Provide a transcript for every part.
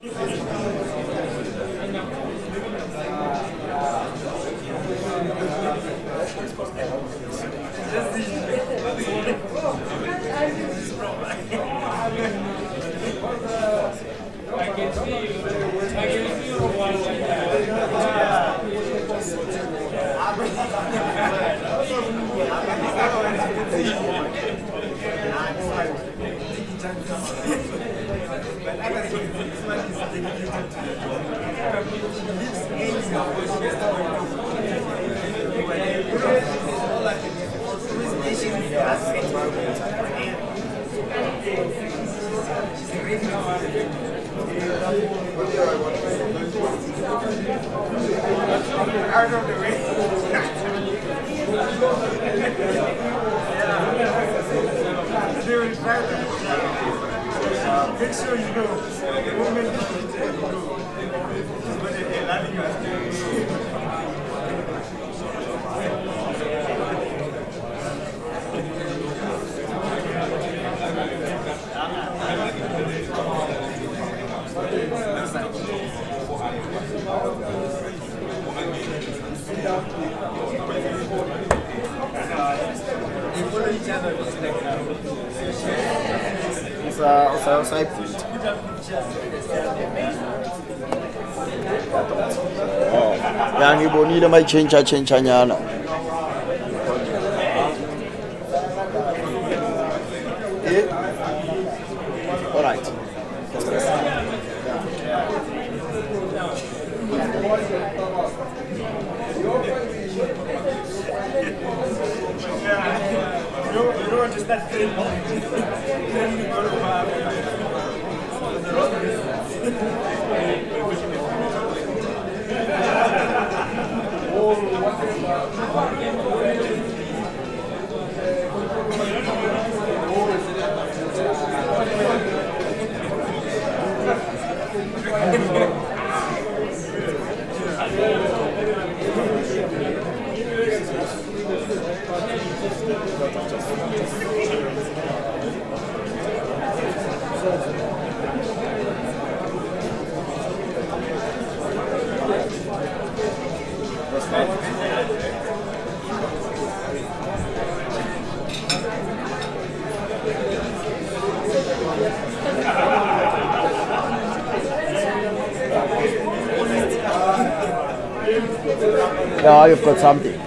Make sure you know. Usayiphi ya ngibonile mayitshentsha nyana. All right. You don't understand. Yeah, you've got something.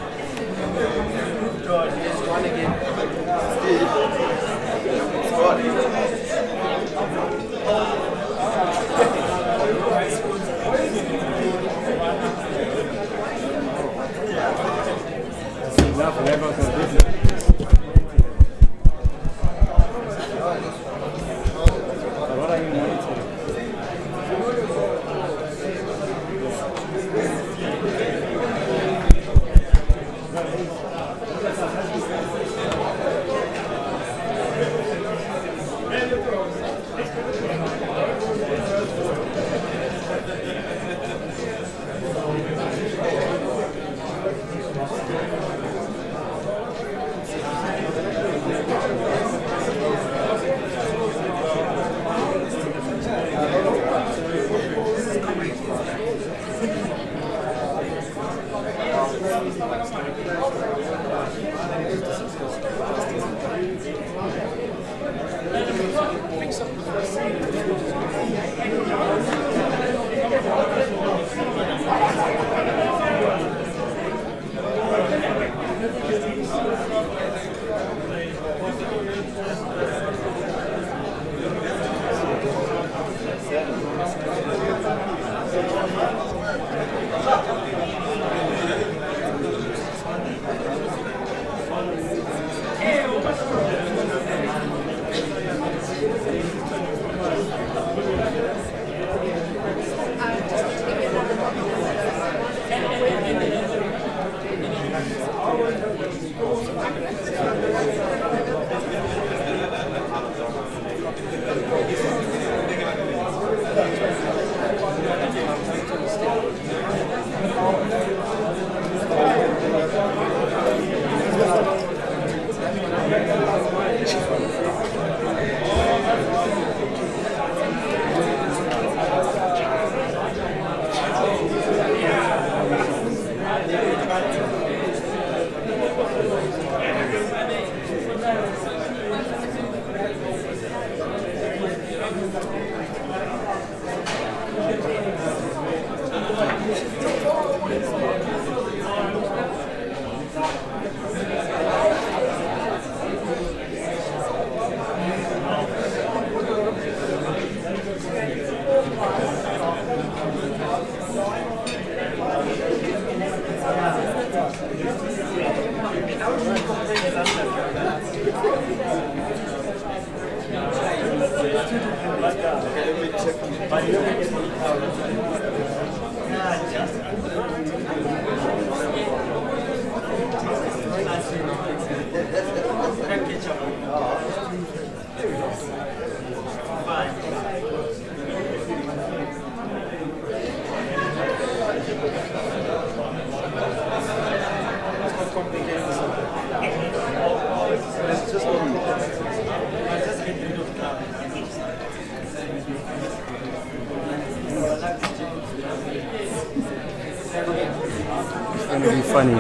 It's gonna be funny.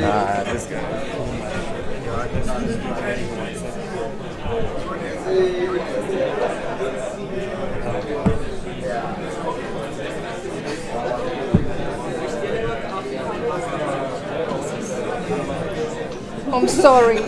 Nah, this guy. I'm sorry.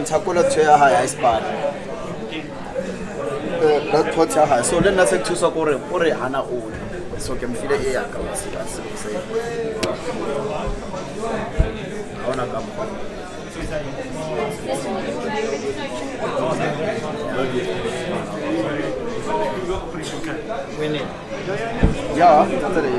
Mthakula ntho ya hae ha e spana that pot ya hae so le nna se ke thusa kore hana ole so ke mfile e ya ka wa se se ona ka mo ya tata le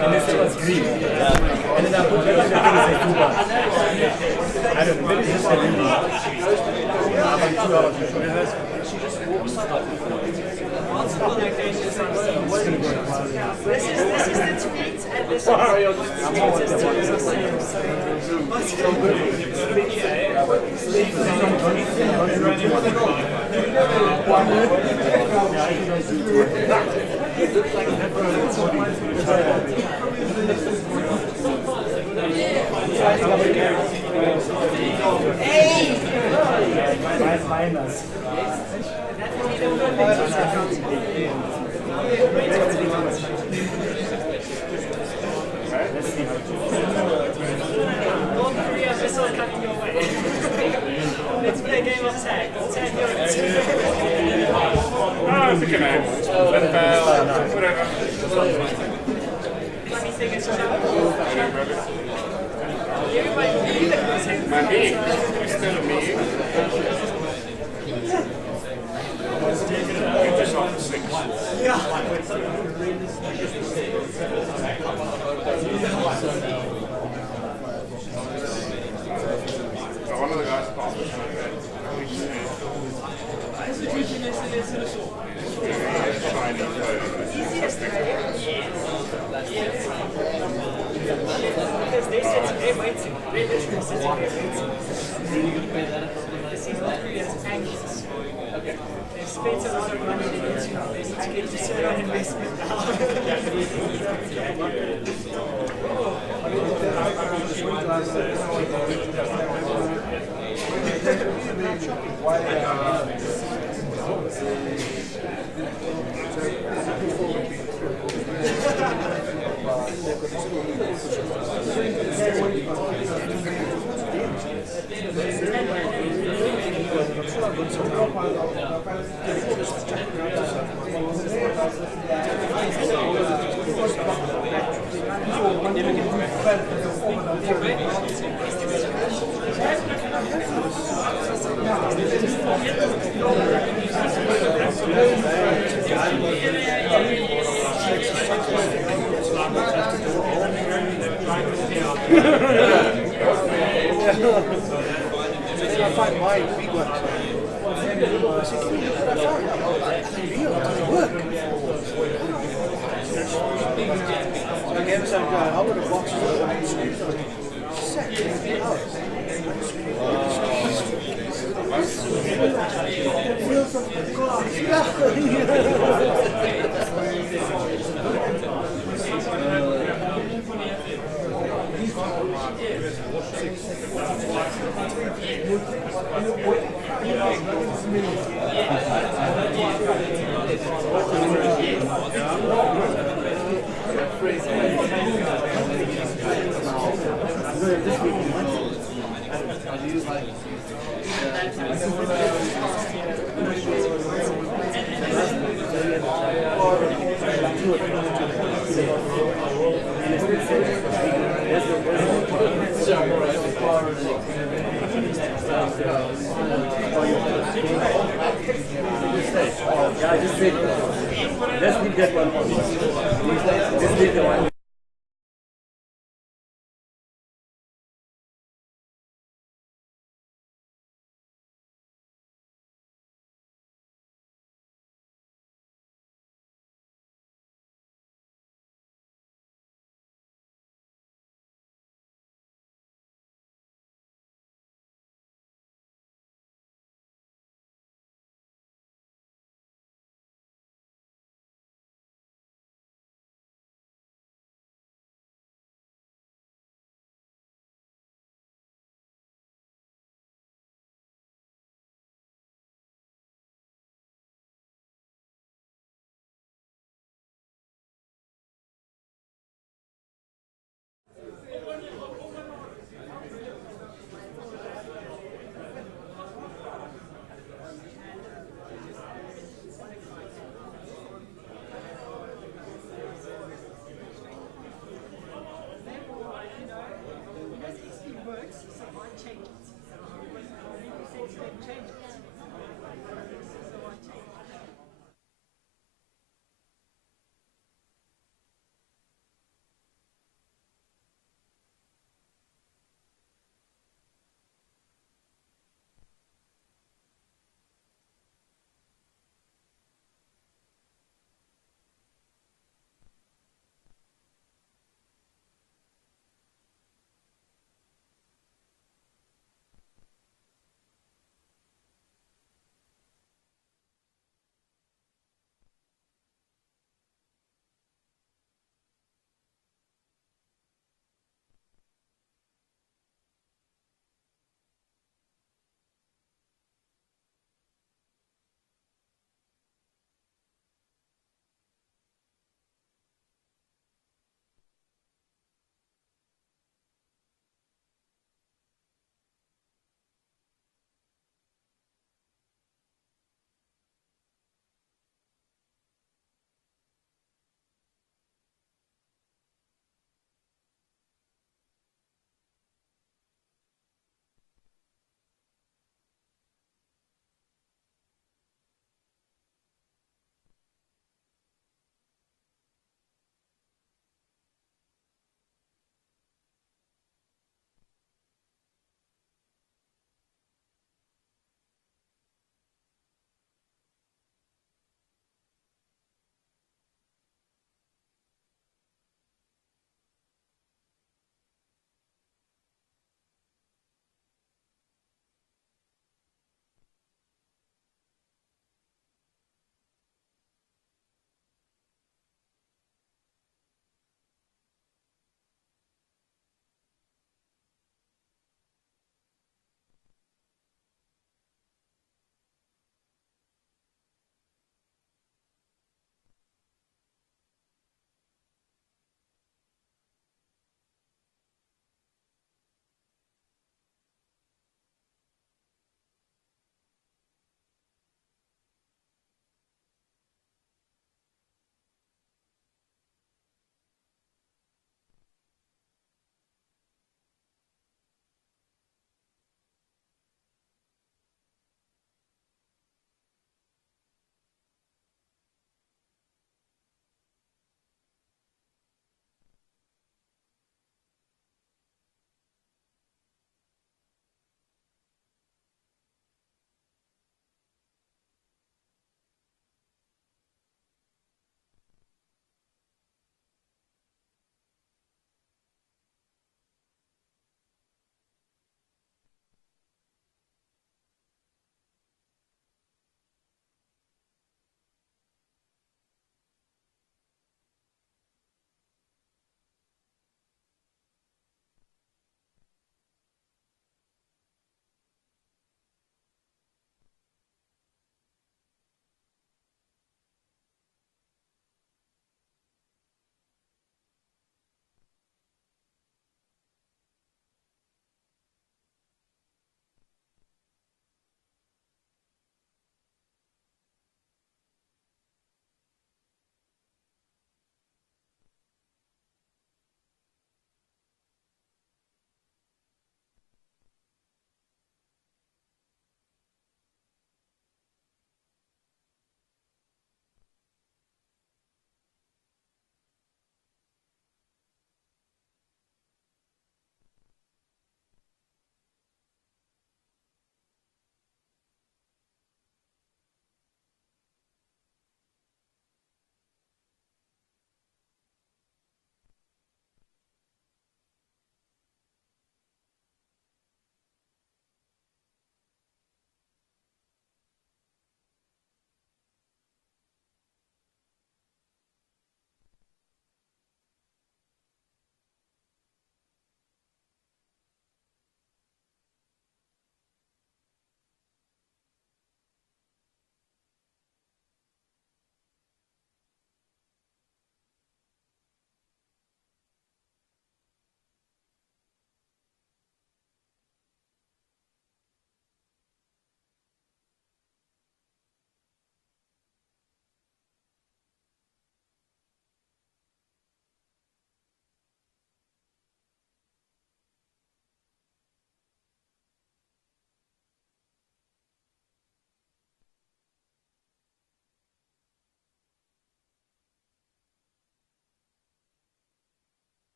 And this was green. And then I put the thing is super. I don't know, maybe it's just a green. Like 2 hours before rehearsal. This is the tweet and this is North Korea missile coming your way. Let's play a game of tag. Tag I think I know. NFL, whatever. Funny thing is, everybody My me. You're still me. You just off the six. So one of the guys called me. Shiny because they said they waiting. They literally said they're waiting. This is North Korea's angles. They've spent a lot of money into it. They need to get return on investment now. I find my big one. I said, can you look what I found? I doesn't work. So I gave some guy, I would have boxed it up and screwed on it. Set it Yeah, I just said, let's leave that one for me. Just leave the one.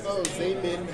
Oh, Zaymin.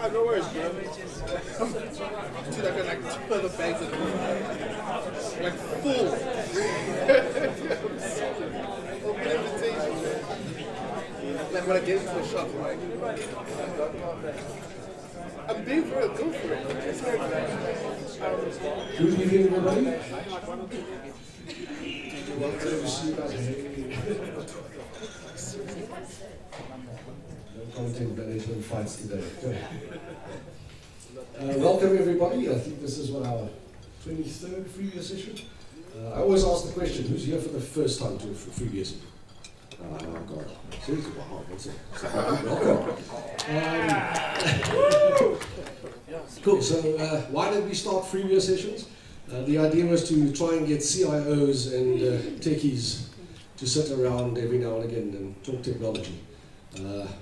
Ah, no worries, bro. Dude, I got like 2 other bags of like full. Open invitation, man. Like when I get into the shop, like I'm being for it, go for it. It's like, Good evening, everybody. Welcome to see you guys. No content management fights today. Welcome, everybody. I think this is what our 23rd freebie session. I always ask the question, who's here for the first time to a freebie session? Oh God. Seriously, wow, that's it. Welcome. Cool, so why did we start freebie sessions? The idea was to try and get CIOs and techies to sit around every now and again and talk technology.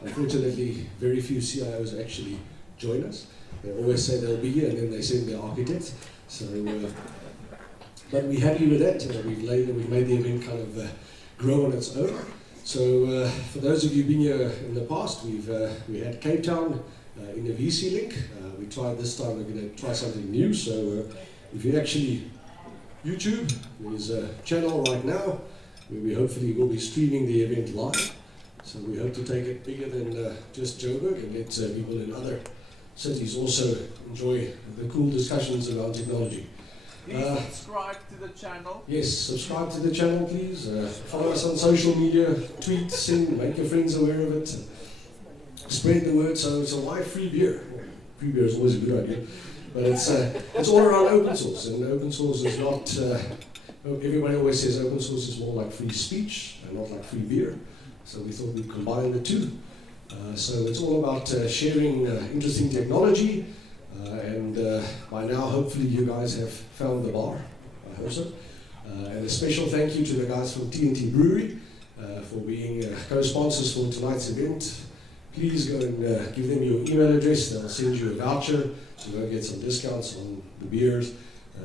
Unfortunately, very few CIOs actually join us. They always say they'll be here and then they send their architects. So, but we're happy with that. We've made the event kind of grow on its own. So for those of you who've been here in the past, we had Cape Town in the VC link. We tried this time, we're going to try something new. So if you actually YouTube, there's a channel right now where we hopefully will be streaming the event live. So we hope to take it bigger than just Joburg and let people in other cities also enjoy the cool discussions around technology. Please subscribe to the channel. Yes, subscribe to the channel, please. Follow us on social media, tweet, send, make your friends aware of it. Spread the word. So it's a live free beer. Free beer is always a good idea. But it's all around open source, and open source is not, everybody always says open source is more like free speech and not like free beer. So we thought we'd combine the two. So it's all about sharing interesting technology, and by now hopefully you guys have found the bar, I hope so. And a special thank you to the guys from TNT Brewery for being co-sponsors for tonight's event. Please go and give them your email address. They'll send you a voucher to go get some discounts on the beers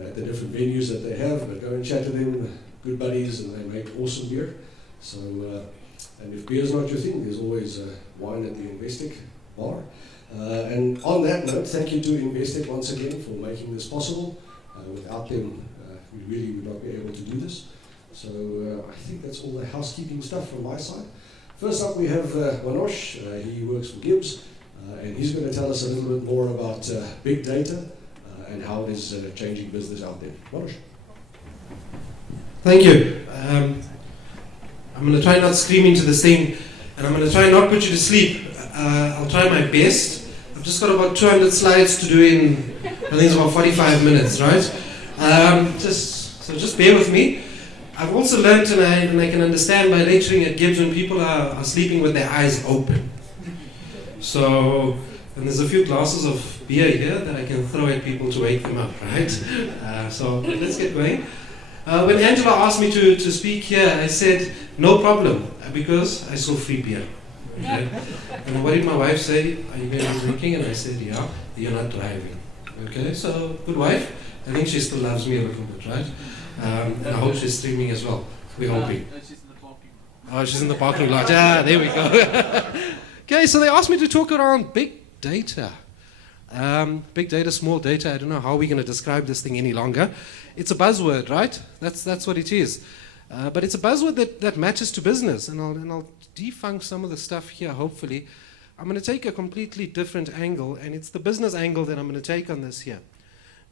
at the different venues that they have. But go and chat to them, good buddies, and they make awesome beer. So, and if beer's not your thing, there's always wine at the Investec bar. And on that note, thank you to Investec once again for making this possible. Without them, we really would not be able to do this. So I think that's all the housekeeping stuff from my side. First up, we have Manoj. He works for Gibbs, and he's going to tell us a little bit more about big data and how it is changing business out there. Manoj. Thank you. I'm going to try not to scream into this thing, and I'm going to try not put you to sleep. I'll try my best. I've just got about 200 slides to do in, I think it's about 45 minutes, right? So just bear with me. I've also learned, and I can understand by lecturing at Gibbs when people are sleeping with their eyes open. So, and there's a few glasses of beer here that I can throw at people to wake them up, right? So let's get going. When Angela asked me to speak here, I said, no problem, because I saw free beer. Okay? And what did my wife say? Are you going to be drinking? And I said, yeah, you're not driving. Okay, so good wife. I think she still loves me a little bit, right? And I hope she's streaming as well. We're hoping. She's in the parking lot. Oh, she's in the parking lot. Yeah, there we go. Okay, so they asked me to talk around big data. Big data, small data. I don't know how we're going to describe this thing any longer. It's a buzzword, right? That's what it is. But it's a buzzword that matches to business, and I'll defunk some of the stuff here. Hopefully, I'm going to take a completely different angle, and it's the business angle that I'm going to take on this here.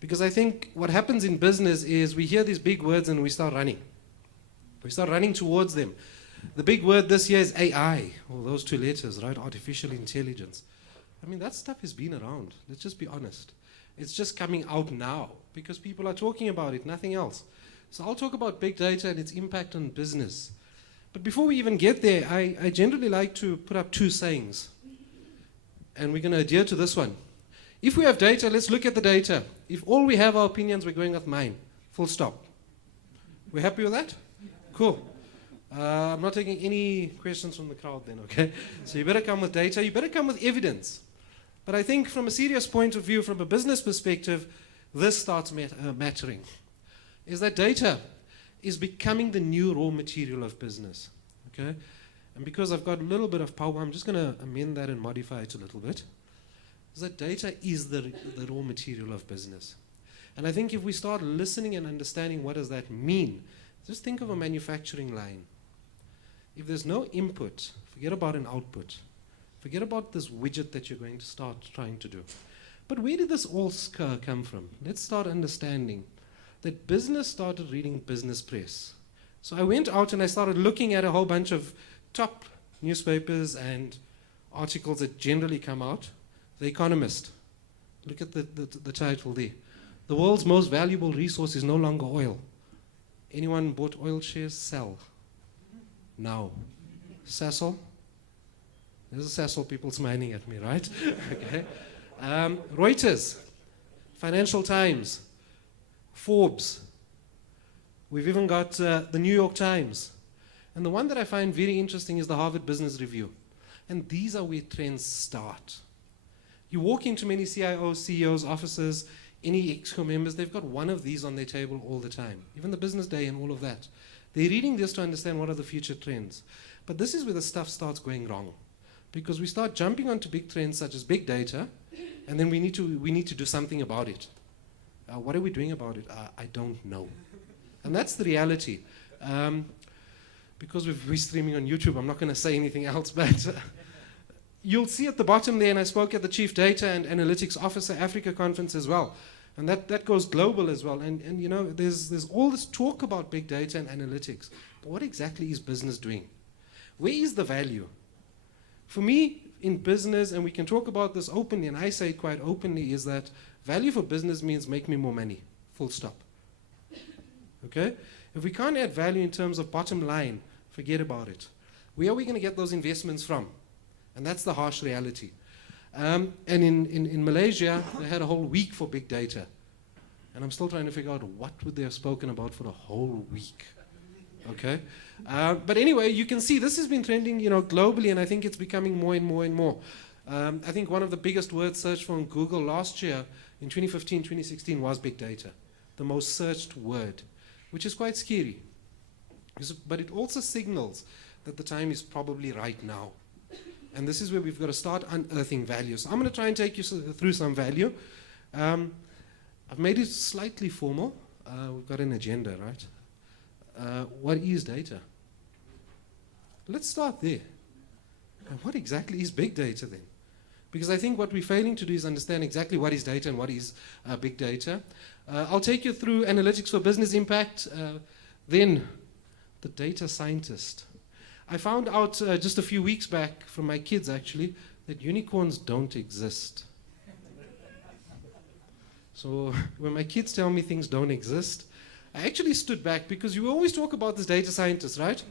Because I think what happens in business is we hear these big words and we start running. We start running towards them. The big word this year is AI, or those two letters, right? Artificial intelligence. I mean, that stuff has been around. Let's just be honest. It's just coming out now because people are talking about it, nothing else. So I'll talk about big data and its impact on business. But before we even get there, I generally like to put up two sayings. And we're going to adhere to this one. If we have data, let's look at the data. If all we have are opinions, we're going with mine. Full stop. We're happy with that? Cool. I'm not taking any questions from the crowd then, okay? So you better come with data. You better come with evidence. But I think from a serious point of view, from a business perspective, this starts mattering. Is that data is becoming the new raw material of business, okay? And because I've got a little bit of power, I'm just going to amend that and modify it a little bit. Is that data is the raw material of business. And I think if we start listening and understanding what does that mean, just think of a manufacturing line. If there's no input, forget about an output. Forget about this widget that you're going to start trying to do. But where did this all come from? Let's start understanding that business started reading business press. So I went out and I started looking at a whole bunch of top newspapers and articles that generally come out. The Economist. Look at the title there. The world's most valuable resource is no longer oil. Anyone bought oil shares? Sell. Now. Sasol? There's a Sasol people smiling at me, right? Okay. Reuters. Financial Times. Forbes. We've even got the New York Times. And the one that I find very interesting is the Harvard Business Review. And these are where trends start. You walk into many CIOs, CEOs, offices, any ExCo members, they've got one of these on their table all the time. Even the business day and all of that. They're reading this to understand what are the future trends. But this is where the stuff starts going wrong. Because we start jumping onto big trends such as big data, and then we need to do something about it. What are we doing about it? I don't know. And that's the reality. Because we're streaming on YouTube, I'm not going to say anything else, but you'll see at the bottom there, and I spoke at the Chief Data and Analytics Officer Africa conference as well. And that goes global as well. And you know, there's all this talk about big data and analytics. But what exactly is business doing? Where is the value? For me, in business, and we can talk about this openly, and I say it quite openly, is that value for business means make me more money. Full stop. Okay? If we can't add value in terms of bottom line, forget about it. Where are we going to get those investments from? And that's the harsh reality. And in Malaysia, they had a whole week for big data. And I'm still trying to figure out what would they have spoken about for the whole week. Okay? But anyway, you can see this has been trending, you know, globally, and I think it's becoming more and more and more. I think one of the biggest words searched for on Google last year, in 2015, 2016, was big data. The most searched word, which is quite scary. But it also signals that the time is probably right now. And this is where we've got to start unearthing value. So I'm going to try and take you through some value. I've made it slightly formal. We've got an agenda, right? What is data? Let's start there. What exactly is big data then? Because I think what we're failing to do is understand exactly what is data and what is big data. I'll take you through analytics for business impact. Then the data scientist. I found out just a few weeks back from my kids actually that unicorns don't exist. So when my kids tell me things don't exist, I actually stood back because you always talk about this data scientist, right?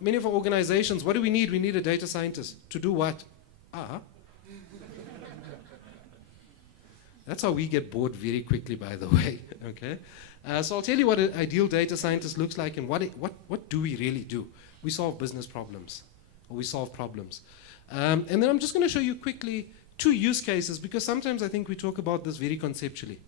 Many of our organizations, what do we need? We need a data scientist. To do what? That's how we get bored very quickly, by the way. Okay. So I'll tell you what an ideal data scientist looks like and what do we really do? We solve business problems, or we solve problems. And then I'm just going to show you quickly two use cases, because sometimes I think we talk about this very conceptually.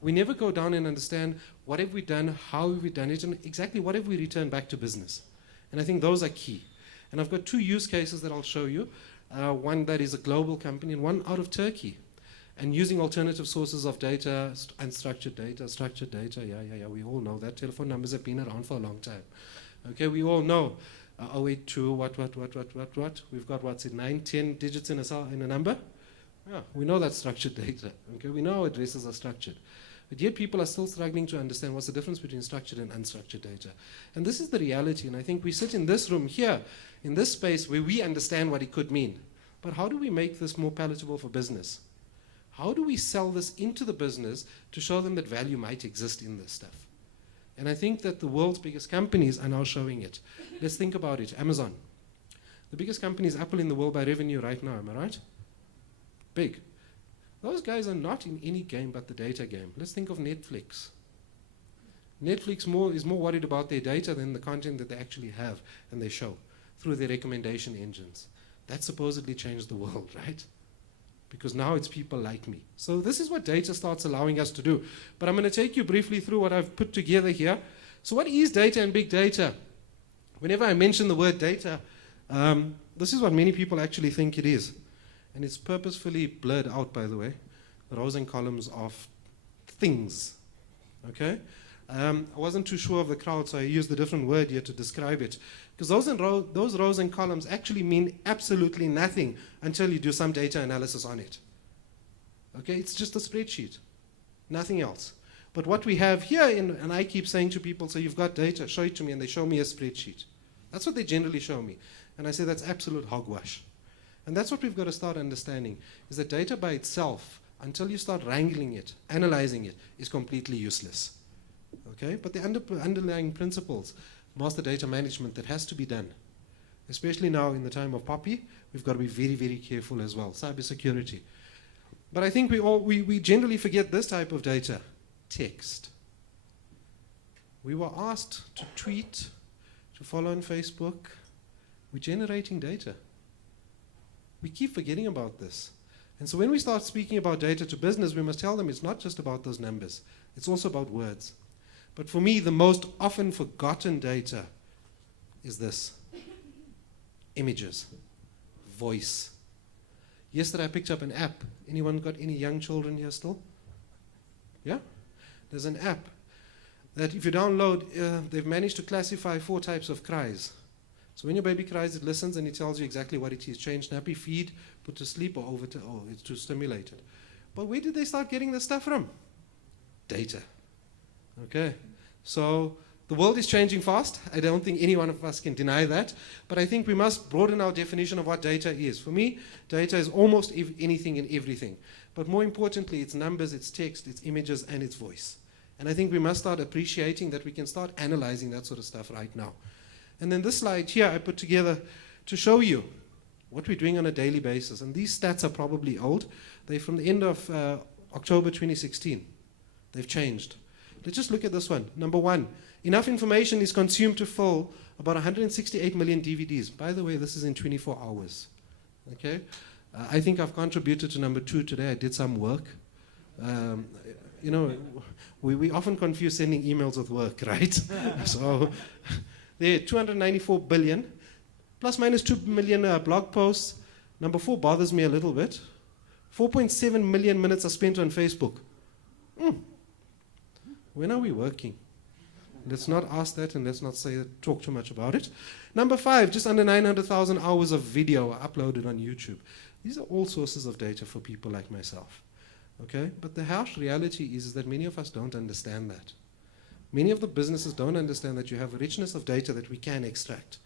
We never go down and understand what have we done, how have we done it, and exactly what have we returned back to business. And I think those are key. And I've got two use cases that I'll show you. One that is a global company and one out of Turkey. And using alternative sources of data, unstructured data, structured data, yeah, we all know that. Telephone numbers have been around for a long time. Okay, we all know 082, what? We've got, what's it, 9, 10 digits in a number? Yeah, we know that's structured data. Okay, we know addresses are structured. But yet people are still struggling to understand what's the difference between structured and unstructured data. And this is the reality, and I think we sit in this room here, in this space, where we understand what it could mean. But how do we make this more palatable for business? How do we sell this into the business to show them that value might exist in this stuff? And I think that the world's biggest companies are now showing it. Let's think about it. Amazon. The biggest company is Apple in the world by revenue right now, am I right? Big. Those guys are not in any game but the data game. Let's think of Netflix. Netflix is more worried about their data than the content that they actually have and they show through their recommendation engines. That supposedly changed the world, right? Because now it's people like me. So this is what data starts allowing us to do. But I'm going to take you briefly through what I've put together here. So what is data and big data? Whenever I mention the word data, this is what many people actually think it is. And it's purposefully blurred out, by the way, the rows and columns of things. Okay? I wasn't too sure of the crowd, so I used a different word here to describe it. Because those rows and columns actually mean absolutely nothing until you do some data analysis on it. Okay? It's just a spreadsheet. Nothing else. But what we have here, and I keep saying to people, so you've got data, show it to me, and they show me a spreadsheet. That's what they generally show me. And I say that's absolute hogwash. And that's what we've got to start understanding, is that data by itself, until you start wrangling it, analyzing it, is completely useless. Okay? But the underlying principles, master data management, that has to be done. Especially now in the time of Poppy, we've got to be very, very careful as well. Cybersecurity. But I think we generally forget this type of data. Text. We were asked to tweet, to follow on Facebook. We're generating data. We keep forgetting about this. And so when we start speaking about data to business, we must tell them it's not just about those numbers. It's also about words. But for me, the most often forgotten data is this. Images. Voice. Yesterday I picked up an app. Anyone got any young children here still? Yeah? There's an app that if you download, they've managed to classify 4 types of cries. So when your baby cries, it listens and it tells you exactly what it is. Change, nappy, feed, put to sleep, or it's too stimulated. But where did they start getting this stuff from? Data. Okay. So the world is changing fast. I don't think any one of us can deny that. But I think we must broaden our definition of what data is. For me, data is almost anything and everything. But more importantly, it's numbers, it's text, it's images, and it's voice. And I think we must start appreciating that we can start analyzing that sort of stuff right now. And then this slide here I put together to show you what we're doing on a daily basis. And these stats are probably old. They're from the end of October 2016. They've changed. Let's just look at this one. Number 1, enough information is consumed to fill about 168 million DVDs. By the way, this is in 24 hours. Okay? I think I've contributed to number 2 today. I did some work. You know, we often confuse sending emails with work, right? So there, 294 billion, plus minus 2 million blog posts. Number 4 bothers me a little bit. 4.7 million minutes are spent on Facebook. When are we working? Let's not ask that, and let's not talk too much about it. Number 5, just under 900,000 hours of video are uploaded on YouTube. These are all sources of data for people like myself. Okay? But the harsh reality is that many of us don't understand that. Many of the businesses don't understand that you have a richness of data that we can extract,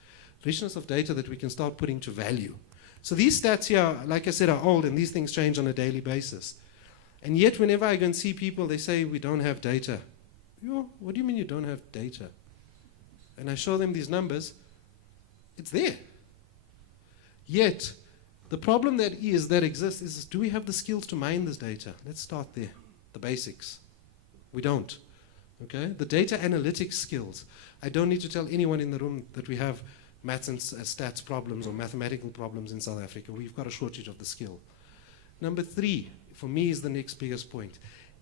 richness of data that we can start putting to value. So these stats here, like I said, are old, and these things change on a daily basis. And yet, whenever I go and see people, they say, we don't have data. What do you mean you don't have data? And I show them these numbers. It's there. Yet, the problem that exists is, do we have the skills to mine this data? Let's start there. The basics. We don't. Okay? The data analytics skills. I don't need to tell anyone in the room that we have maths and stats problems or mathematical problems in South Africa. We've got a shortage of the skill. Number 3, for me, is the next biggest point.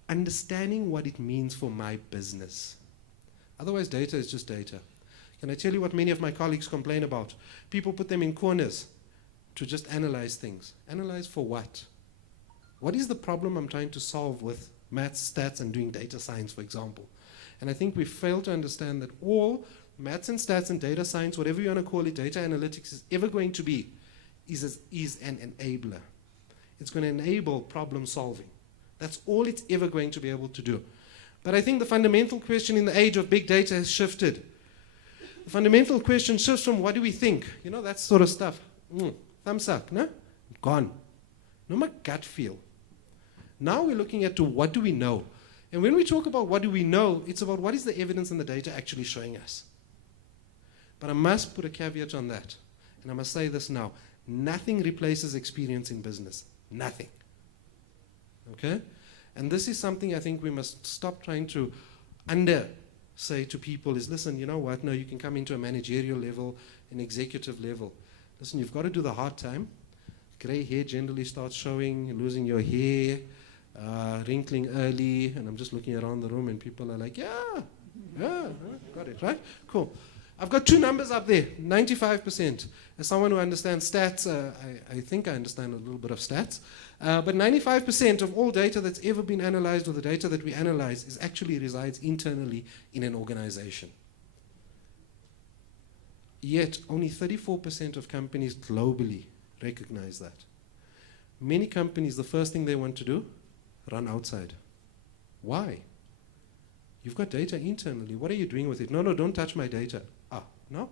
Understanding what it means for my business. Otherwise, data is just data. Can I tell you what many of my colleagues complain about? People put them in corners to just analyze things. Analyze for what? What is the problem I'm trying to solve with maths, stats, and doing data science, for example? And I think we fail to understand that all maths and stats and data science, whatever you want to call it, data analytics is ever going to be, is an enabler. It's going to enable problem solving. That's all it's ever going to be able to do. But I think the fundamental question in the age of big data has shifted. The fundamental question shifts from what do we think? You know, that sort of stuff. Thumbs up, no? Gone. No more gut feel. Now we're looking at to what do we know? And when we talk about what do we know, it's about what is the evidence and the data actually showing us. But I must put a caveat on that. And I must say this now. Nothing replaces experience in business. Nothing. Okay? And this is something I think we must stop trying to say to people is, listen, you know what? No, you can come into a managerial level, an executive level. Listen, you've got to do the hard time. Gray hair generally starts showing, losing your hair, wrinkling early, and I'm just looking around the room and people are like, yeah, got it, right? Cool. I've got two numbers up there, 95%. As someone who understands stats, I think I understand a little bit of stats, but 95% of all data that's ever been analyzed, or the data that we analyze, is actually resides internally in an organization. Yet, only 34% of companies globally recognize that. Many companies, the first thing they want to do, run outside. Why? You've got data internally. What are you doing with it? No, don't touch my data. No?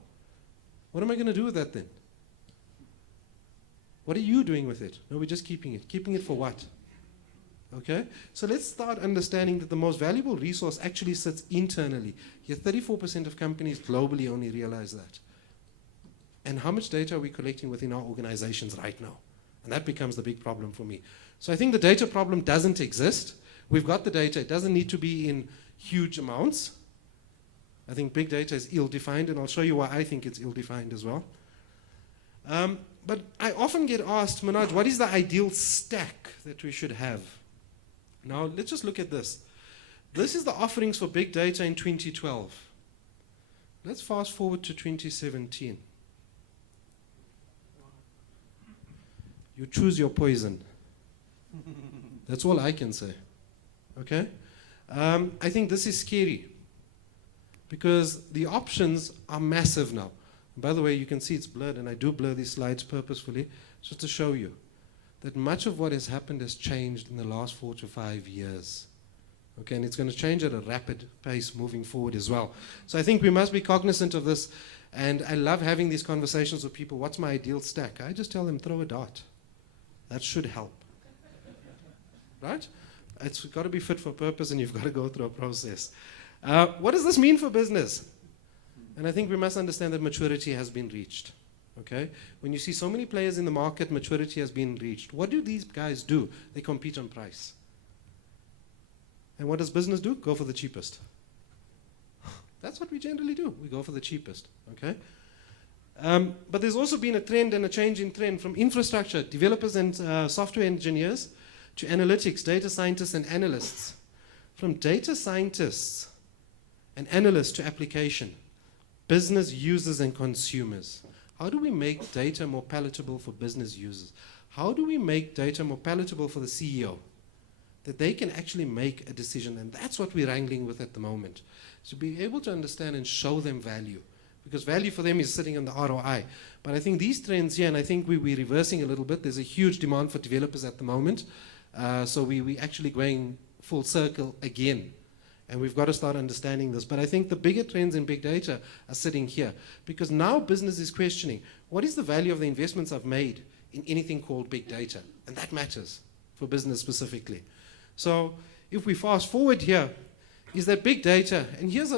What am I going to do with that then? What are you doing with it? No, we're just keeping it. Keeping it for what? Okay? So let's start understanding that the most valuable resource actually sits internally. Yet 34% of companies globally only realize that. And how much data are we collecting within our organizations right now? And that becomes the big problem for me. So I think the data problem doesn't exist. We've got the data. It doesn't need to be in huge amounts. I think big data is ill-defined, and I'll show you why I think it's ill-defined as well. But I often get asked, Manoj, what is the ideal stack that we should have? Now, let's just look at this. This is the offerings for big data in 2012. Let's fast forward to 2017. You choose your poison. That's all I can say. Okay? I think this is scary because the options are massive now. By the way, you can see it's blurred, and I do blur these slides purposefully just to show you that much of what has happened has changed in the last 4 to 5 years. Okay, and it's going to change at a rapid pace moving forward as well. So I think we must be cognizant of this, and I love having these conversations with people. What's my ideal stack? I just tell them, throw a dart. That should help. Right? It's got to be fit for purpose, and you've got to go through a process. What does this mean for business? And I think we must understand that maturity has been reached. Okay? When you see so many players in the market, maturity has been reached. What do these guys do? They compete on price. And what does business do? Go for the cheapest. That's what we generally do. We go for the cheapest. Okay? But there's also been a trend and a change in trend from infrastructure, developers and software engineers, to analytics, data scientists and analysts. From data scientists and analysts to application, business users and consumers. How do we make data more palatable for business users? How do we make data more palatable for the CEO? That they can actually make a decision, and that's what we're wrangling with at the moment. To be able to understand and show them value. Because value for them is sitting on the ROI. But I think these trends here, and I think we're reversing a little bit. There's a huge demand for developers at the moment. So we're actually going full circle again. And we've got to start understanding this. But I think the bigger trends in big data are sitting here. Because now business is questioning, what is the value of the investments I've made in anything called big data? And that matters for business specifically. So if we fast forward here, is that big data, and here's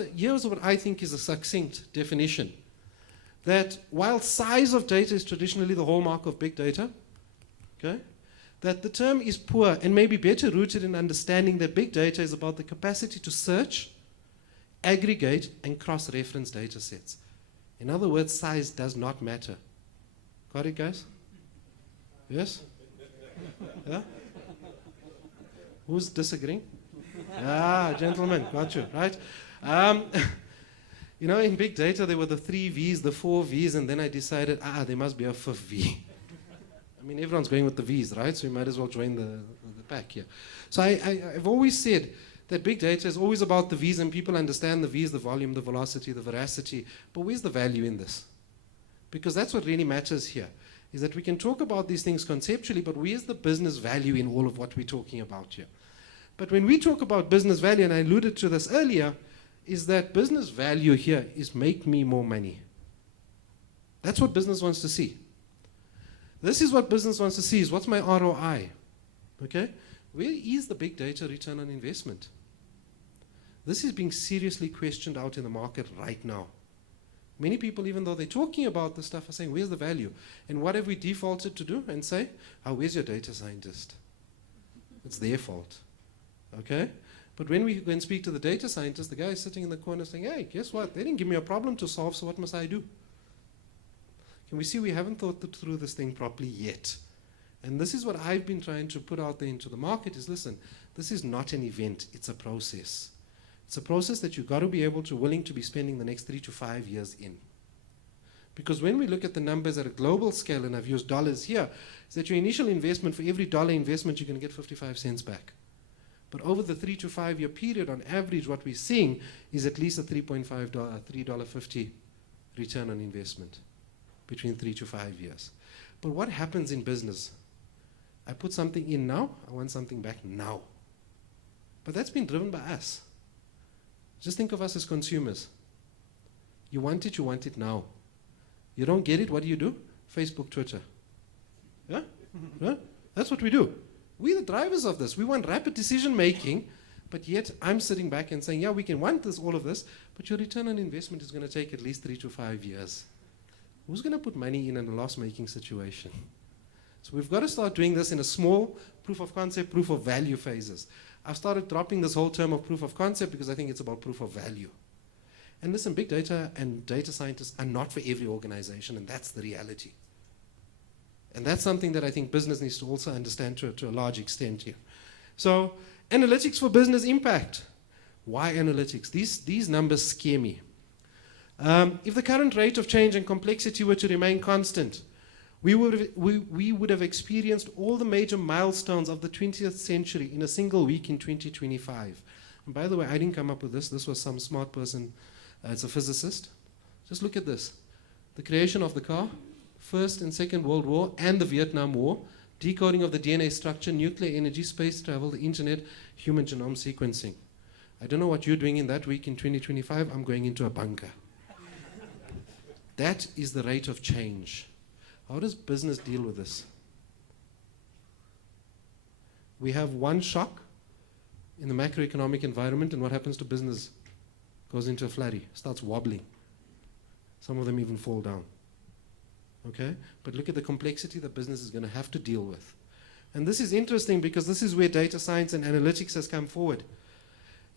what I think is a succinct definition, that while size of data is traditionally the hallmark of big data, okay, that the term is poor and maybe better rooted in understanding that big data is about the capacity to search, aggregate, and cross-reference data sets. In other words, size does not matter. Got it, guys? Yes? Yeah? Who's disagreeing? Gentlemen, got you, right? You know, in big data, there were the 3 V's, the 4 V's, and then I decided, there must be a 5th V. I mean, everyone's going with the V's, right? So you might as well join the pack here. So I've always said that big data is always about the V's, and people understand the V's, the volume, the velocity, the veracity. But where's the value in this? Because that's what really matters here, is that we can talk about these things conceptually, but where's the business value in all of what we're talking about here? But when we talk about business value, and I alluded to this earlier, is that business value here is make me more money. That's what business wants to see. This is what business wants to see, is what's my ROI? Okay? Where is the big data return on investment? This is being seriously questioned out in the market right now. Many people, even though they're talking about this stuff, are saying, where's the value? And what have we defaulted to do? And say, oh, where's your data scientist? It's their fault. Okay? But when we go and speak to the data scientist, the guy is sitting in the corner saying, hey, guess what? They didn't give me a problem to solve, so what must I do? Can we see we haven't thought through this thing properly yet? And this is what I've been trying to put out there into the market is, listen, this is not an event, it's a process. It's a process that you've got to be able to, willing to be spending the next 3 to 5 years in. Because when we look at the numbers at a global scale, and I've used dollars here, is that your initial investment, for every dollar investment, you're going to get 55 cents back. But over the 3 to 5 year period, on average, what we're seeing is at least a $3.50 return on investment between 3 to 5 years. But what happens in business? I put something in now, I want something back now. But that's been driven by us. Just think of us as consumers. You want it now. You don't get it, what do? Facebook, Twitter. Yeah? Yeah? That's what we do. We're the drivers of this. We want rapid decision making, but yet I'm sitting back and saying, yeah, we can want this, all of this, but your return on investment is going to take at least 3 to 5 years. Who's going to put money in a loss-making situation? So we've got to start doing this in a small proof of concept, proof of value phases. I've started dropping this whole term of proof of concept because I think it's about proof of value. And listen, big data and data scientists are not for every organization, and that's the reality. And that's something that I think business needs to also understand to a large extent here. So, analytics for business impact. Why analytics? These numbers scare me. If the current rate of change and complexity were to remain constant, we would have experienced all the major milestones of the 20th century in a single week in 2025. And by the way, I didn't come up with this. This was some smart person. It's a physicist. Just look at this. The creation of the car, First and Second World War, and the Vietnam War, decoding of the DNA structure, nuclear energy, space travel, the internet, human genome sequencing. I don't know what you're doing in that week in 2025. I'm going into a bunker. That is the rate of change. How does business deal with this? We have one shock in the macroeconomic environment, and what happens to business? Goes into a flurry, starts wobbling. Some of them even fall down. Okay? But look at the complexity that business is going to have to deal with. And this is interesting because this is where data science and analytics has come forward.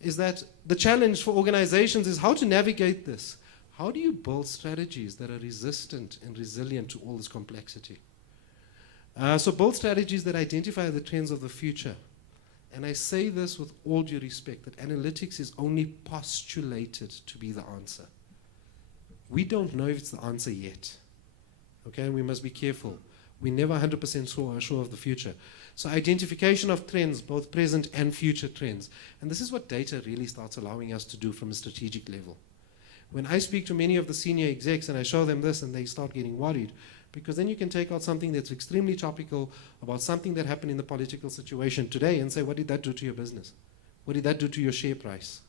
Is that the challenge for organizations is how to navigate this. How do you build strategies that are resistant and resilient to all this complexity? So build strategies that identify the trends of the future. And I say this with all due respect, that analytics is only postulated to be the answer. We don't know if it's the answer yet. Okay, and we must be careful. We're never 100% sure of the future. So identification of trends, both present and future trends. And this is what data really starts allowing us to do from a strategic level. When I speak to many of the senior execs and I show them this and they start getting worried, because then you can take out something that's extremely topical about something that happened in the political situation today and say, what did that do to your business? What did that do to your share price?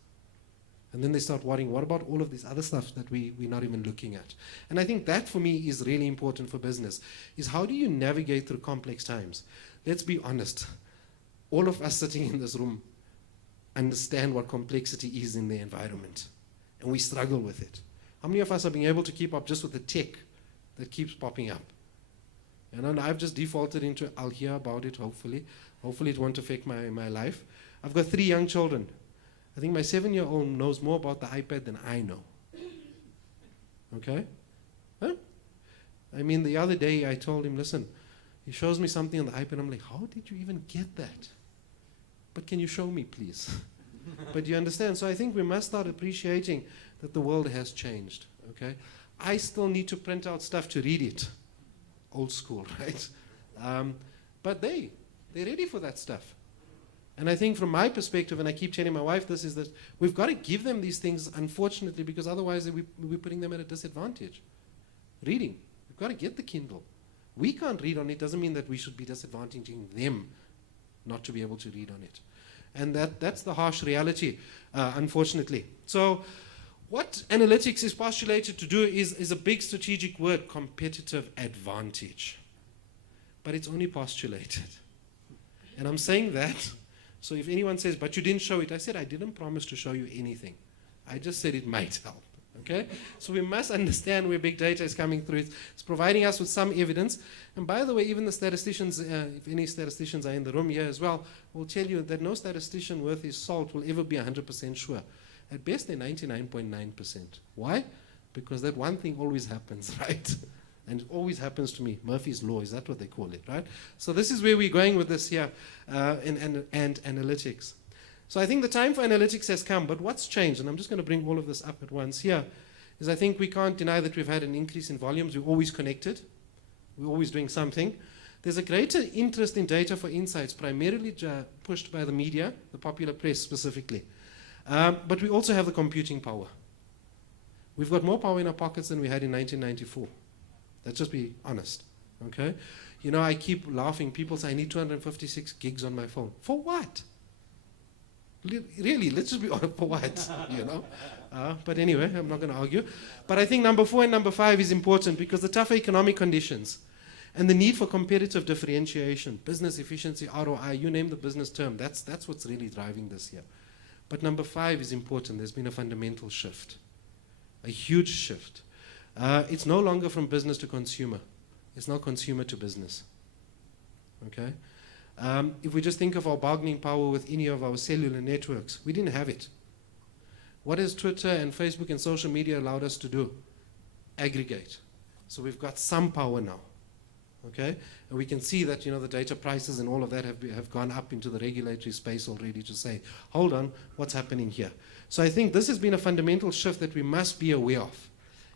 And then they start worrying, what about all of this other stuff that we're not even looking at? And I think that for me is really important for business, is how do you navigate through complex times? Let's be honest. All of us sitting in this room understand what complexity is in the environment. And we struggle with it. How many of us are being able to keep up just with the tech that keeps popping up? And I've just defaulted into, I'll hear about it, hopefully. Hopefully it won't affect my life. I've got 3 young children. I think my 7-year-old knows more about the iPad than I know. Okay? Huh? I mean, the other day I told him, listen, he shows me something on the iPad. I'm like, how did you even get that? But can you show me, please? But you understand? So I think we must start appreciating that the world has changed. Okay? I still need to print out stuff to read it. Old school, right? But they're ready for that stuff. And I think from my perspective, and I keep telling my wife this, is that we've got to give them these things, unfortunately, because otherwise we're putting them at a disadvantage. Reading. We've got to get the Kindle. We can't read on it. Doesn't mean that we should be disadvantaging them not to be able to read on it. And that's the harsh reality, unfortunately. So what analytics is postulated to do is a big strategic word, competitive advantage. but it's only postulated. And I'm saying that, so if anyone says, but you didn't show it, I said I didn't promise to show you anything. I just said it might help. Okay? So we must understand where big data is coming through. It's providing us with some evidence. And by the way, even the statisticians, if any statisticians are in the room here as well, will tell you that no statistician worth his salt will ever be 100% sure. At best, they're 99.9%. Why? Because that one thing always happens, right? And it always happens to me. Murphy's Law, is that what they call it, right? So this is where we're going with this here, and analytics. So I think the time for analytics has come, but what's changed, and I'm just going to bring all of this up at once here, is I think we can't deny that we've had an increase in volumes. We're always connected. We're always doing something. There's a greater interest in data for insights, primarily pushed by the media, the popular press specifically. But we also have the computing power. We've got more power in our pockets than we had in 1994. Let's just be honest, okay? You know, I keep laughing. People say, I need 256 gigs on my phone. For what? Really, let's just be honest, for what, you know? But anyway, I'm not going to argue. But I think number 4 and number 5 is important because the tougher economic conditions and the need for competitive differentiation, business efficiency, ROI, you name the business term, that's what's really driving this here. But number 5 is important. There's been a fundamental shift, a huge shift. It's no longer from business to consumer. It's now consumer to business. Okay? If we just think of our bargaining power with any of our cellular networks, we didn't have it. What has Twitter and Facebook and social media allowed us to do? Aggregate. So we've got some power now. Okay? And we can see that, you know, the data prices and all of that have gone up into the regulatory space already to say, hold on, what's happening here? So I think this has been a fundamental shift that we must be aware of.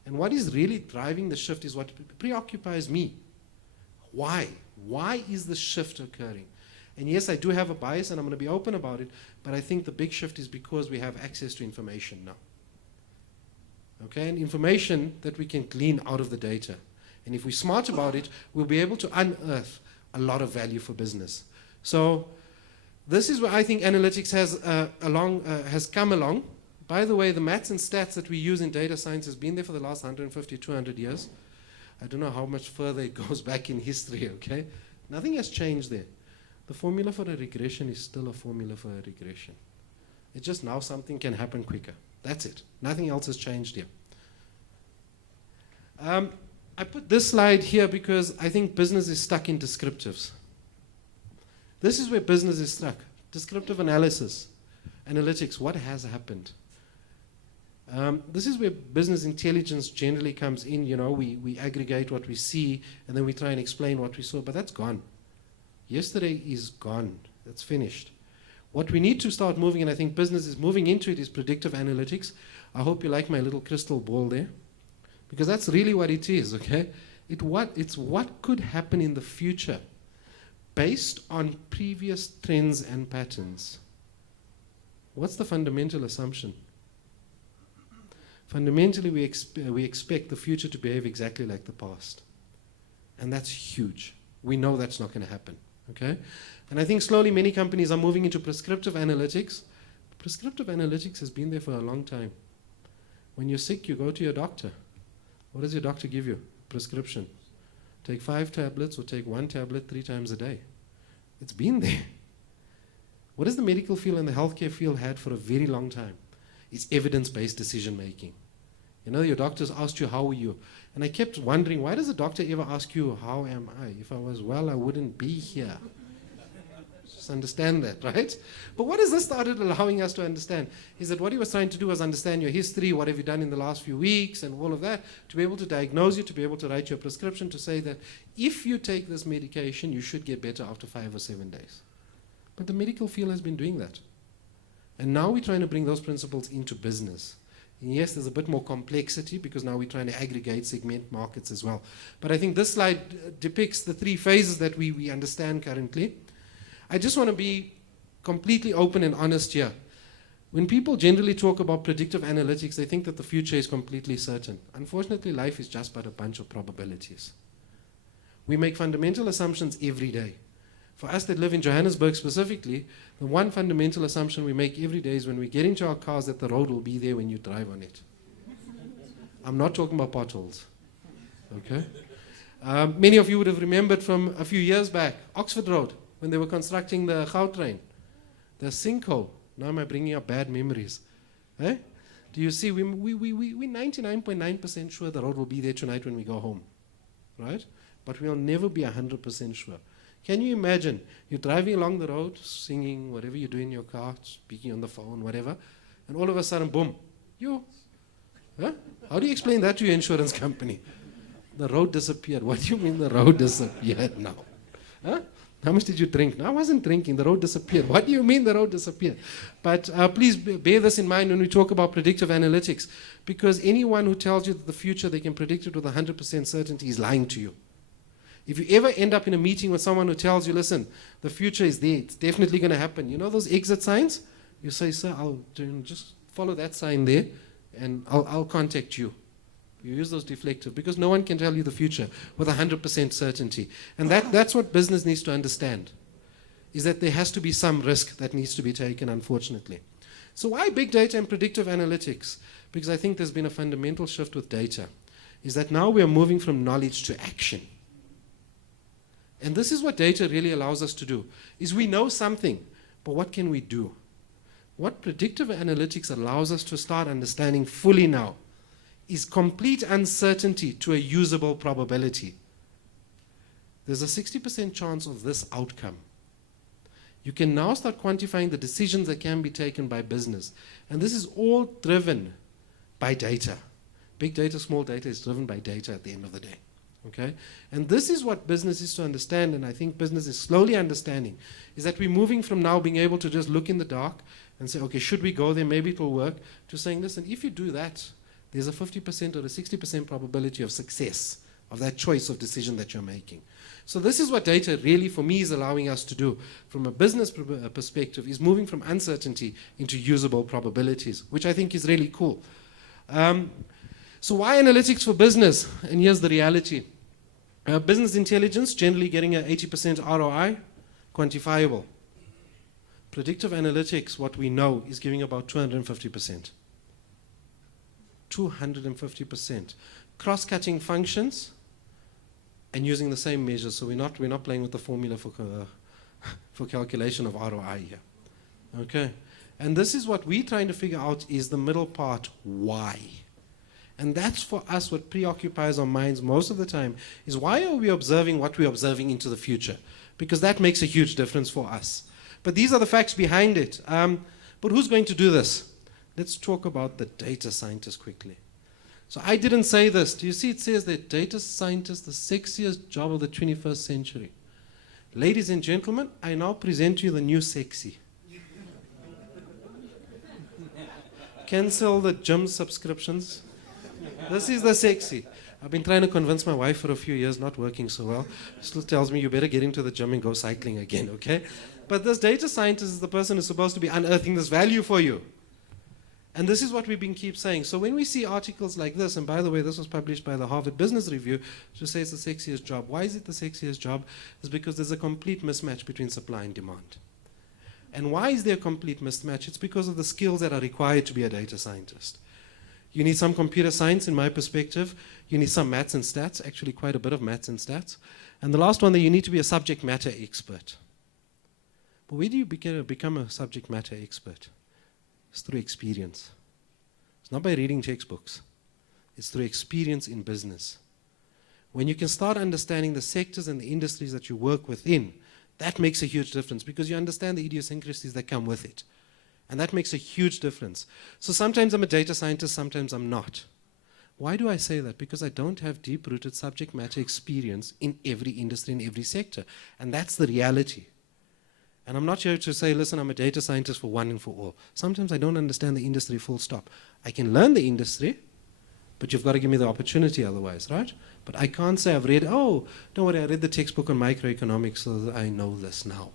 And what is really driving the shift is what preoccupies me. Why? Why is the shift occurring? And yes, I do have a bias and I'm going to be open about it, but I think the big shift is because we have access to information now. Okay, and information that we can glean out of the data. And if we're smart about it, we'll be able to unearth a lot of value for business. So this is where I think analytics has come along. By the way, the maths and stats that we use in data science has been there for the last 150, 200 years. I don't know how much further it goes back in history, okay? Nothing has changed there. The formula for a regression is still a formula for a regression. It's just now something can happen quicker. That's it. Nothing else has changed here. I put this slide here because I think business is stuck in descriptives. This is where business is stuck. Descriptive analysis, analytics, what has happened? This is where business intelligence generally comes in. You know, we aggregate what we see and then we try and explain what we saw, but that's gone. Yesterday is gone. That's finished. What we need to start moving, and I think business is moving into it, is predictive analytics. I hope you like my little crystal ball there, because that's really what it is, okay? It's what could happen in the future based on previous trends and patterns. What's the fundamental assumption? Fundamentally, we expect the future to behave exactly like the past. And that's huge. We know that's not going to happen. Okay? And I think slowly many companies are moving into prescriptive analytics. Prescriptive analytics has been there for a long time. When you're sick, you go to your doctor. What does your doctor give you? Prescription. Take 5 tablets or take 1 tablet 3 times a day. It's been there. What does the medical field and the healthcare field had for a very long time? It's evidence-based decision making. You know, your doctors asked you, how are you? And I kept wondering, why does a doctor ever ask you, how am I? If I was well, I wouldn't be here. Just understand that, right? But what has this started allowing us to understand is that what he was trying to do was understand your history, what have you done in the last few weeks, and all of that, to be able to diagnose you, to be able to write your prescription, to say that if you take this medication, you should get better after 5 or 7 days. But the medical field has been doing that. And now we're trying to bring those principles into business. And yes, there's a bit more complexity because now we're trying to aggregate, segment markets as well. But I think this slide depicts the 3 phases that we understand currently. I just want to be completely open and honest here. When people generally talk about predictive analytics, they think that the future is completely certain. Unfortunately, life is just but a bunch of probabilities. We make fundamental assumptions every day. For us that live in Johannesburg specifically, the one fundamental assumption we make every day is when we get into our cars that the road will be there when you drive on it. I'm not talking about potholes. Okay? Many of you would have remembered from a few years back, Oxford Road, when they were constructing the Gautrain, the sinkhole. Now am I bringing up bad memories? Eh? Do you see, we're 99.9% sure the road will be there tonight when we go home, right? But we'll never be 100% sure. Can you imagine, you're driving along the road, singing, whatever you do in your car, speaking on the phone, whatever, and all of a sudden, boom, huh? How do you explain that to your insurance company? The road disappeared. What do you mean the road disappeared now? Huh? How much did you drink? No, I wasn't drinking. The road disappeared. What do you mean the road disappeared? But please bear this in mind when we talk about predictive analytics, because anyone who tells you that the future they can predict it with 100% certainty is lying to you. If you ever end up in a meeting with someone who tells you, listen, the future is there, it's definitely going to happen. You know those exit signs? You say, sir, I'll just follow that sign there, and I'll contact you. You use those deflective, because no one can tell you the future with 100% certainty. And that's what business needs to understand, is that there has to be some risk that needs to be taken, unfortunately. So why big data and predictive analytics? Because I think there's been a fundamental shift with data, is that now we are moving from knowledge to action. And this is what data really allows us to do, is we know something, but what can we do? What predictive analytics allows us to start understanding fully now is complete uncertainty to a usable probability. There's a 60% chance of this outcome. You can now start quantifying the decisions that can be taken by business. And this is all driven by data. Big data, small data is driven by data at the end of the day. Okay? And this is what business is to understand, and I think business is slowly understanding, is that we're moving from now being able to just look in the dark and say, okay, should we go there, maybe it will work, to saying, listen, if you do that, there's a 50% or a 60% probability of success of that choice of decision that you're making. So this is what data really, for me, is allowing us to do from a business perspective, is moving from uncertainty into usable probabilities, which I think is really cool. So why analytics for business? And here's the reality. Business intelligence, generally getting an 80% ROI, quantifiable. Predictive analytics, what we know, is giving about 250%. 250%. Cross-cutting functions and using the same measures. So we're not playing with the formula for calculation of ROI here. Okay? And this is what we're trying to figure out, is the middle part, why? And that's for us what preoccupies our minds most of the time, is why are we observing what we're observing into the future? Because that makes a huge difference for us. But these are the facts behind it. But who's going to do this? Let's talk about the data scientist quickly. So I didn't say this. Do you see it says that data scientist, the sexiest job of the 21st century? Ladies and gentlemen, I now present to you the new sexy. Cancel the gym subscriptions. This is the sexy. I've been trying to convince my wife for a few years, not working so well. Still tells me you better get into the gym and go cycling again, okay? But this data scientist is the person who's supposed to be unearthing this value for you. And this is what we've been keep saying. So when we see articles like this, and by the way, this was published by the Harvard Business Review, to say it's the sexiest job. Why is it the sexiest job? It's because there's a complete mismatch between supply and demand. And why is there a complete mismatch? It's because of the skills that are required to be a data scientist. You need some computer science, in my perspective. You need some maths and stats, actually quite a bit of maths and stats. And the last one, that you need to be a subject matter expert. But where do you become a subject matter expert? It's through experience. It's not by reading textbooks. It's through experience in business. When you can start understanding the sectors and the industries that you work within, that makes a huge difference, because you understand the idiosyncrasies that come with it. And that makes a huge difference. So sometimes I'm a data scientist, sometimes I'm not. Why do I say that? Because I don't have deep-rooted subject matter experience in every industry, in every sector. And that's the reality. And I'm not here to say, listen, I'm a data scientist for one and for all. Sometimes I don't understand the industry full stop. I can learn the industry, but you've got to give me the opportunity otherwise, right? But I can't say I've read, oh, don't worry, I read the textbook on microeconomics, so that I know this now.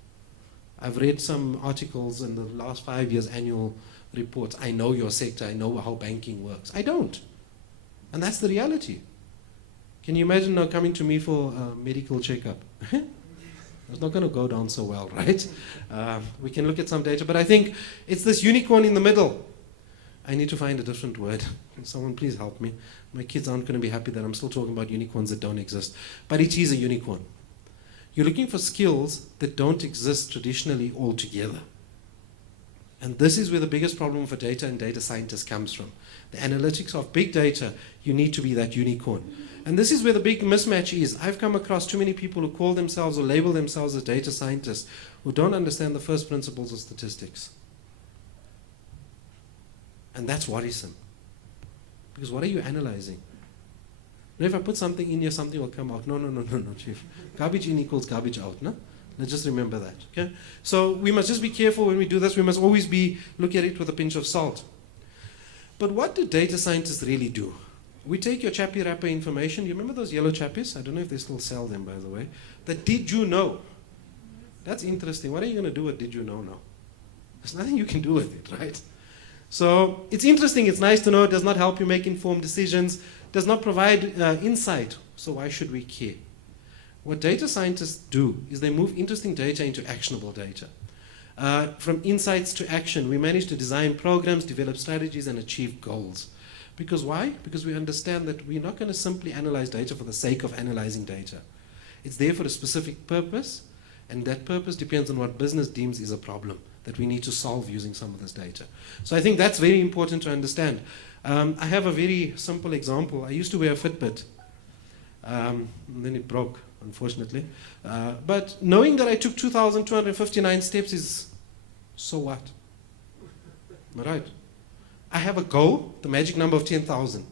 I've read some articles in the last 5 years, annual reports. I know your sector, I know how banking works. I don't. And that's the reality. Can you imagine now coming to me for a medical checkup? It's not going to go down so well, right? We can look at some data, but I think it's this unicorn in the middle. I need to find a different word. Someone please help me. My kids aren't going to be happy that I'm still talking about unicorns that don't exist. But it is a unicorn. You're looking for skills that don't exist traditionally altogether. And this is where the biggest problem for data and data scientists comes from. The analytics of big data, you need to be that unicorn. And this is where the big mismatch is. I've come across too many people who call themselves or label themselves as data scientists who don't understand the first principles of statistics. And that's worrisome. Because what are you analyzing? Now if I put something in here, something will come out. No, Chief. Garbage in equals garbage out, no? Let's just remember that, okay? So we must just be careful when we do this. We must always look at it with a pinch of salt. But what do data scientists really do? We take your Chappie wrapper information. You remember those yellow Chappies? I don't know if they still sell them, by the way. The did you know? That's interesting. What are you going to do with did you know now? There's nothing you can do with it, right? So it's interesting. It's nice to know. It does not help you make informed decisions. Does not provide insight. So why should we care? What data scientists do is they move interesting data into actionable data. From insights to action, we manage to design programs, develop strategies, and achieve goals. Because why? Because we understand that we're not going to simply analyze data for the sake of analyzing data. It's there for a specific purpose, and that purpose depends on what business deems is a problem that we need to solve using some of this data. So I think that's very important to understand. I have a very simple example. I used to wear a Fitbit, and then it broke, unfortunately. But knowing that I took 2,259 steps is, so what? Am I right? I have a goal, the magic number of 10,000.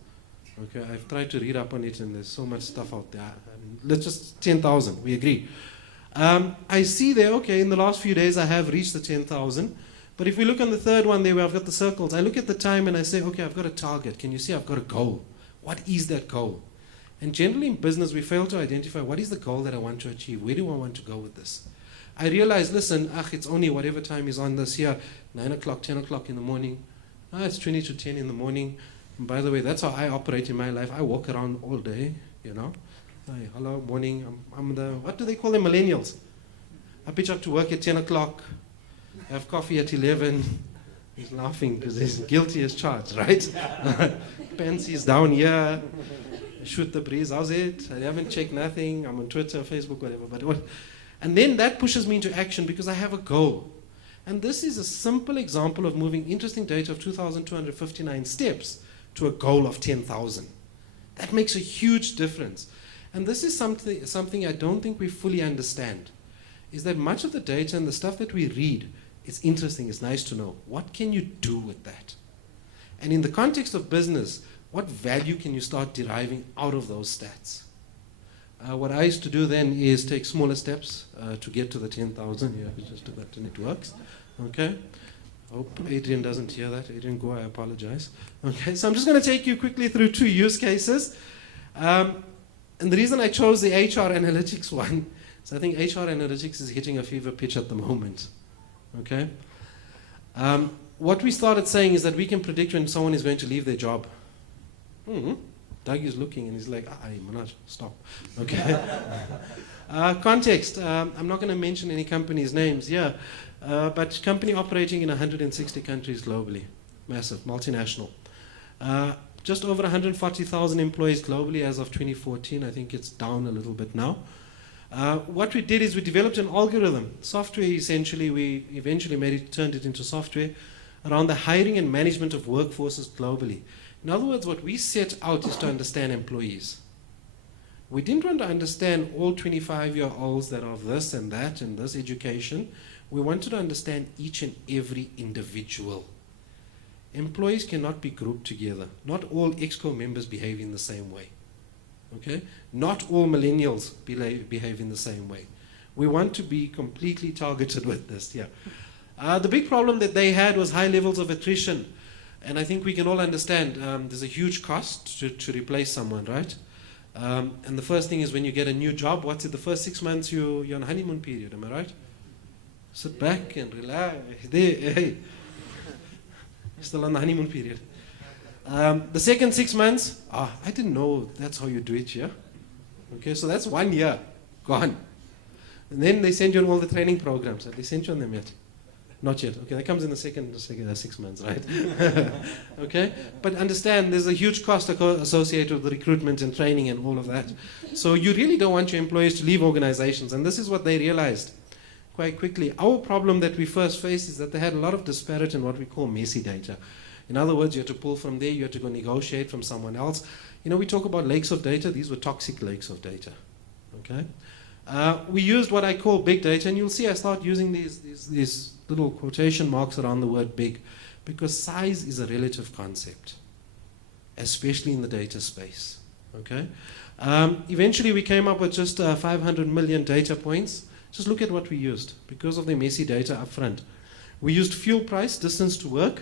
Okay, I've tried to read up on it and there's so much stuff out there. Let's just 10,000, we agree. I see there, okay, in the last few days I have reached the 10,000. But if we look on the third one there where I've got the circles, I look at the time and I say, okay, I've got a target. Can you see I've got a goal? What is that goal? And generally in business, we fail to identify what is the goal that I want to achieve? Where do I want to go with this? I realize, listen, it's only whatever time is on this here, 9 o'clock, 10 o'clock in the morning. It's 20 to 10 in the morning. And by the way, that's how I operate in my life. I walk around all day, you know. Hi, hello, morning. I'm the, what do they call them, millennials? I pitch up to work at 10 o'clock, have coffee at 11. He's laughing because he's guilty as charged, right? Pants is down here. Shoot the breeze, how's it? I haven't checked nothing. I'm on Twitter, Facebook, whatever. And then that pushes me into action because I have a goal. And this is a simple example of moving interesting data of 2,259 steps to a goal of 10,000. That makes a huge difference. And this is something I don't think we fully understand, is that much of the data and the stuff that we read, it's interesting, it's nice to know. What can you do with that? And in the context of business, what value can you start deriving out of those stats? What I used to do then is take smaller steps to get to the 10,000. Yeah, we just do that and it works. Okay. Hope Adrian doesn't hear that. Adrian, go, I apologize. Okay, so I'm just going to take you quickly through 2 use cases. And the reason I chose the HR analytics one is I think HR analytics is hitting a fever pitch at the moment. Okay. What we started saying is that we can predict when someone is going to leave their job. Doug is looking and he's like, Manoj, stop. Okay. Context. I'm not going to mention any companies' names here, but company operating in 160 countries globally. Massive, multinational. Just over 140,000 employees globally as of 2014. I think it's down a little bit now. What we did is we developed an algorithm, software essentially. We eventually turned it into software around the hiring and management of workforces globally. In other words, what we set out is to understand employees. We didn't want to understand all 25-year-olds that are of this and that and this education. We wanted to understand each and every individual. Employees cannot be grouped together. Not all EXCO members behave in the same way. Okay? Not all millennials behave in the same way. We want to be completely targeted with this. Yeah. The big problem that they had was high levels of attrition. And I think we can all understand there's a huge cost to replace someone, right? And the first thing is when you get a new job, what's it? The first 6 months you're on honeymoon period, am I right? Sit back and relax. Hey. Still on the honeymoon period. The second 6 months, I didn't know that's how you do it here. Okay, so that's 1 year gone. And then they send you on all the training programs. Have they sent you on them yet? Not yet. Okay, that comes in the second 6 months, right? Okay, but understand there's a huge cost associated with the recruitment and training and all of that. So you really don't want your employees to leave organizations, and this is what they realized quite quickly. Our problem that we first faced is that they had a lot of disparate and what we call messy data. In other words, you had to pull from there, you had to go negotiate from someone else. You know, we talk about lakes of data. These were toxic lakes of data. Okay, we used what I call big data, and you'll see I start using these little quotation marks around the word big, because size is a relative concept, especially in the data space. Okay, eventually we came up with just 500 million data points. Just look at what we used because of the messy data up front. We used fuel price, distance to work,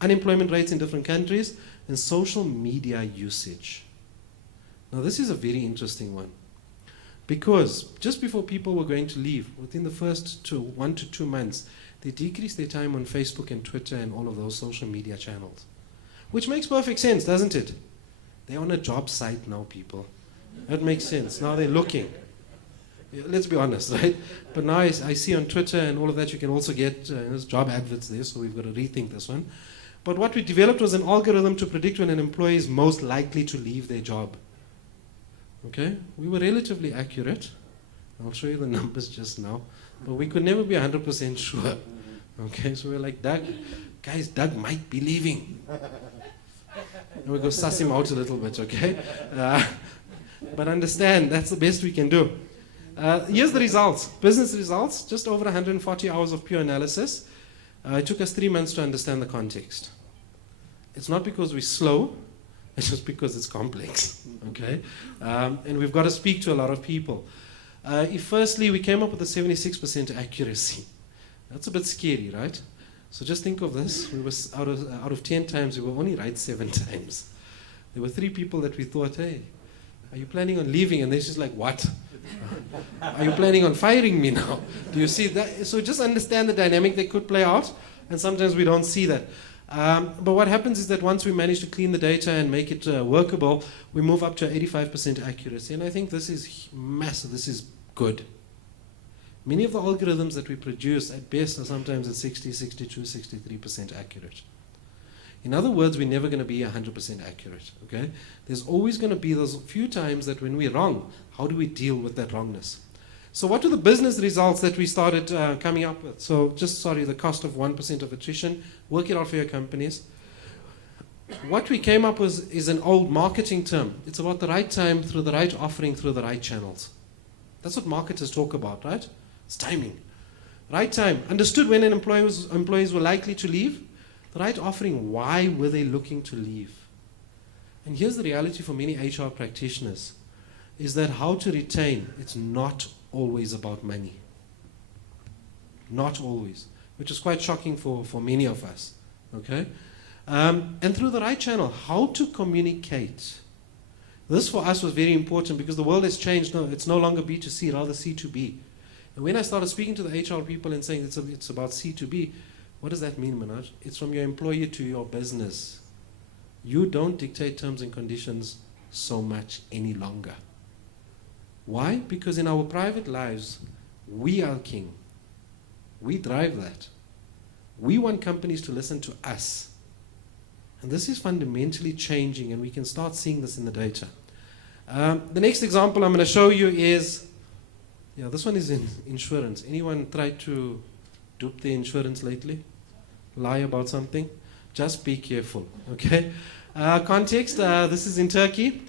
unemployment rates in different countries, and social media usage. Now this is a very interesting one, because just before people were going to leave, within the first 1 to 2 months, they decreased their time on Facebook and Twitter and all of those social media channels. Which makes perfect sense, doesn't it? They're on a job site now, people. That makes sense. Now they're looking. Yeah, let's be honest, right? But now I see on Twitter and all of that, you can also get there's job adverts there, so we've got to rethink this one. But what we developed was an algorithm to predict when an employee is most likely to leave their job. Okay? We were relatively accurate. I'll show you the numbers just now. But we could never be 100% sure. Okay? So we're like, Doug might be leaving. And we go suss him out a little bit, okay? But understand, that's the best we can do. Here's the results. Business results, just over 140 hours of pure analysis. It took us 3 months to understand the context. It's not because we're slow, it's just because it's complex, okay? And we've got to speak to a lot of people. Firstly, we came up with a 76% accuracy. That's a bit scary, right? So just think of this. We were out of 10 times, we were only right 7 times. There were 3 people that we thought, hey, are you planning on leaving? And they're just like, what? Are you planning on firing me now? Do you see that? So just understand the dynamic that could play out, and sometimes we don't see that. But what happens is that once we manage to clean the data and make it workable, we move up to 85% accuracy. And I think this is massive. This is good. Many of the algorithms that we produce at best are sometimes at 60, 62, 63% accurate. In other words, we're never going to be 100% accurate, okay? There's always going to be those few times that when we're wrong, how do we deal with that wrongness? So what are the business results that we started coming up with? So the cost of 1% of attrition, work it out for your companies. What we came up with is an old marketing term. It's about the right time, through the right offering, through the right channels. That's what marketers talk about, right? It's timing. Right time. Understood when an employees were likely to leave. The right offering, why were they looking to leave? And here's the reality for many HR practitioners, is that how to retain, it's not always about money. Not always, which is quite shocking for many of us, okay? And through the right channel, how to communicate. This for us was very important because the world has changed. No, it's no longer B2C, rather C2B. And when I started speaking to the HR people and saying it's about C2B, what does that mean, Manoj? It's from your employer to your business. You don't dictate terms and conditions so much any longer. Why? Because in our private lives, we are king. We drive that. We want companies to listen to us. And this is fundamentally changing, and we can start seeing this in the data. The next example I'm going to show you is, this one is in insurance. Anyone tried to dupe the insurance lately? Lie about something? Just be careful, okay? Context, this is in Turkey.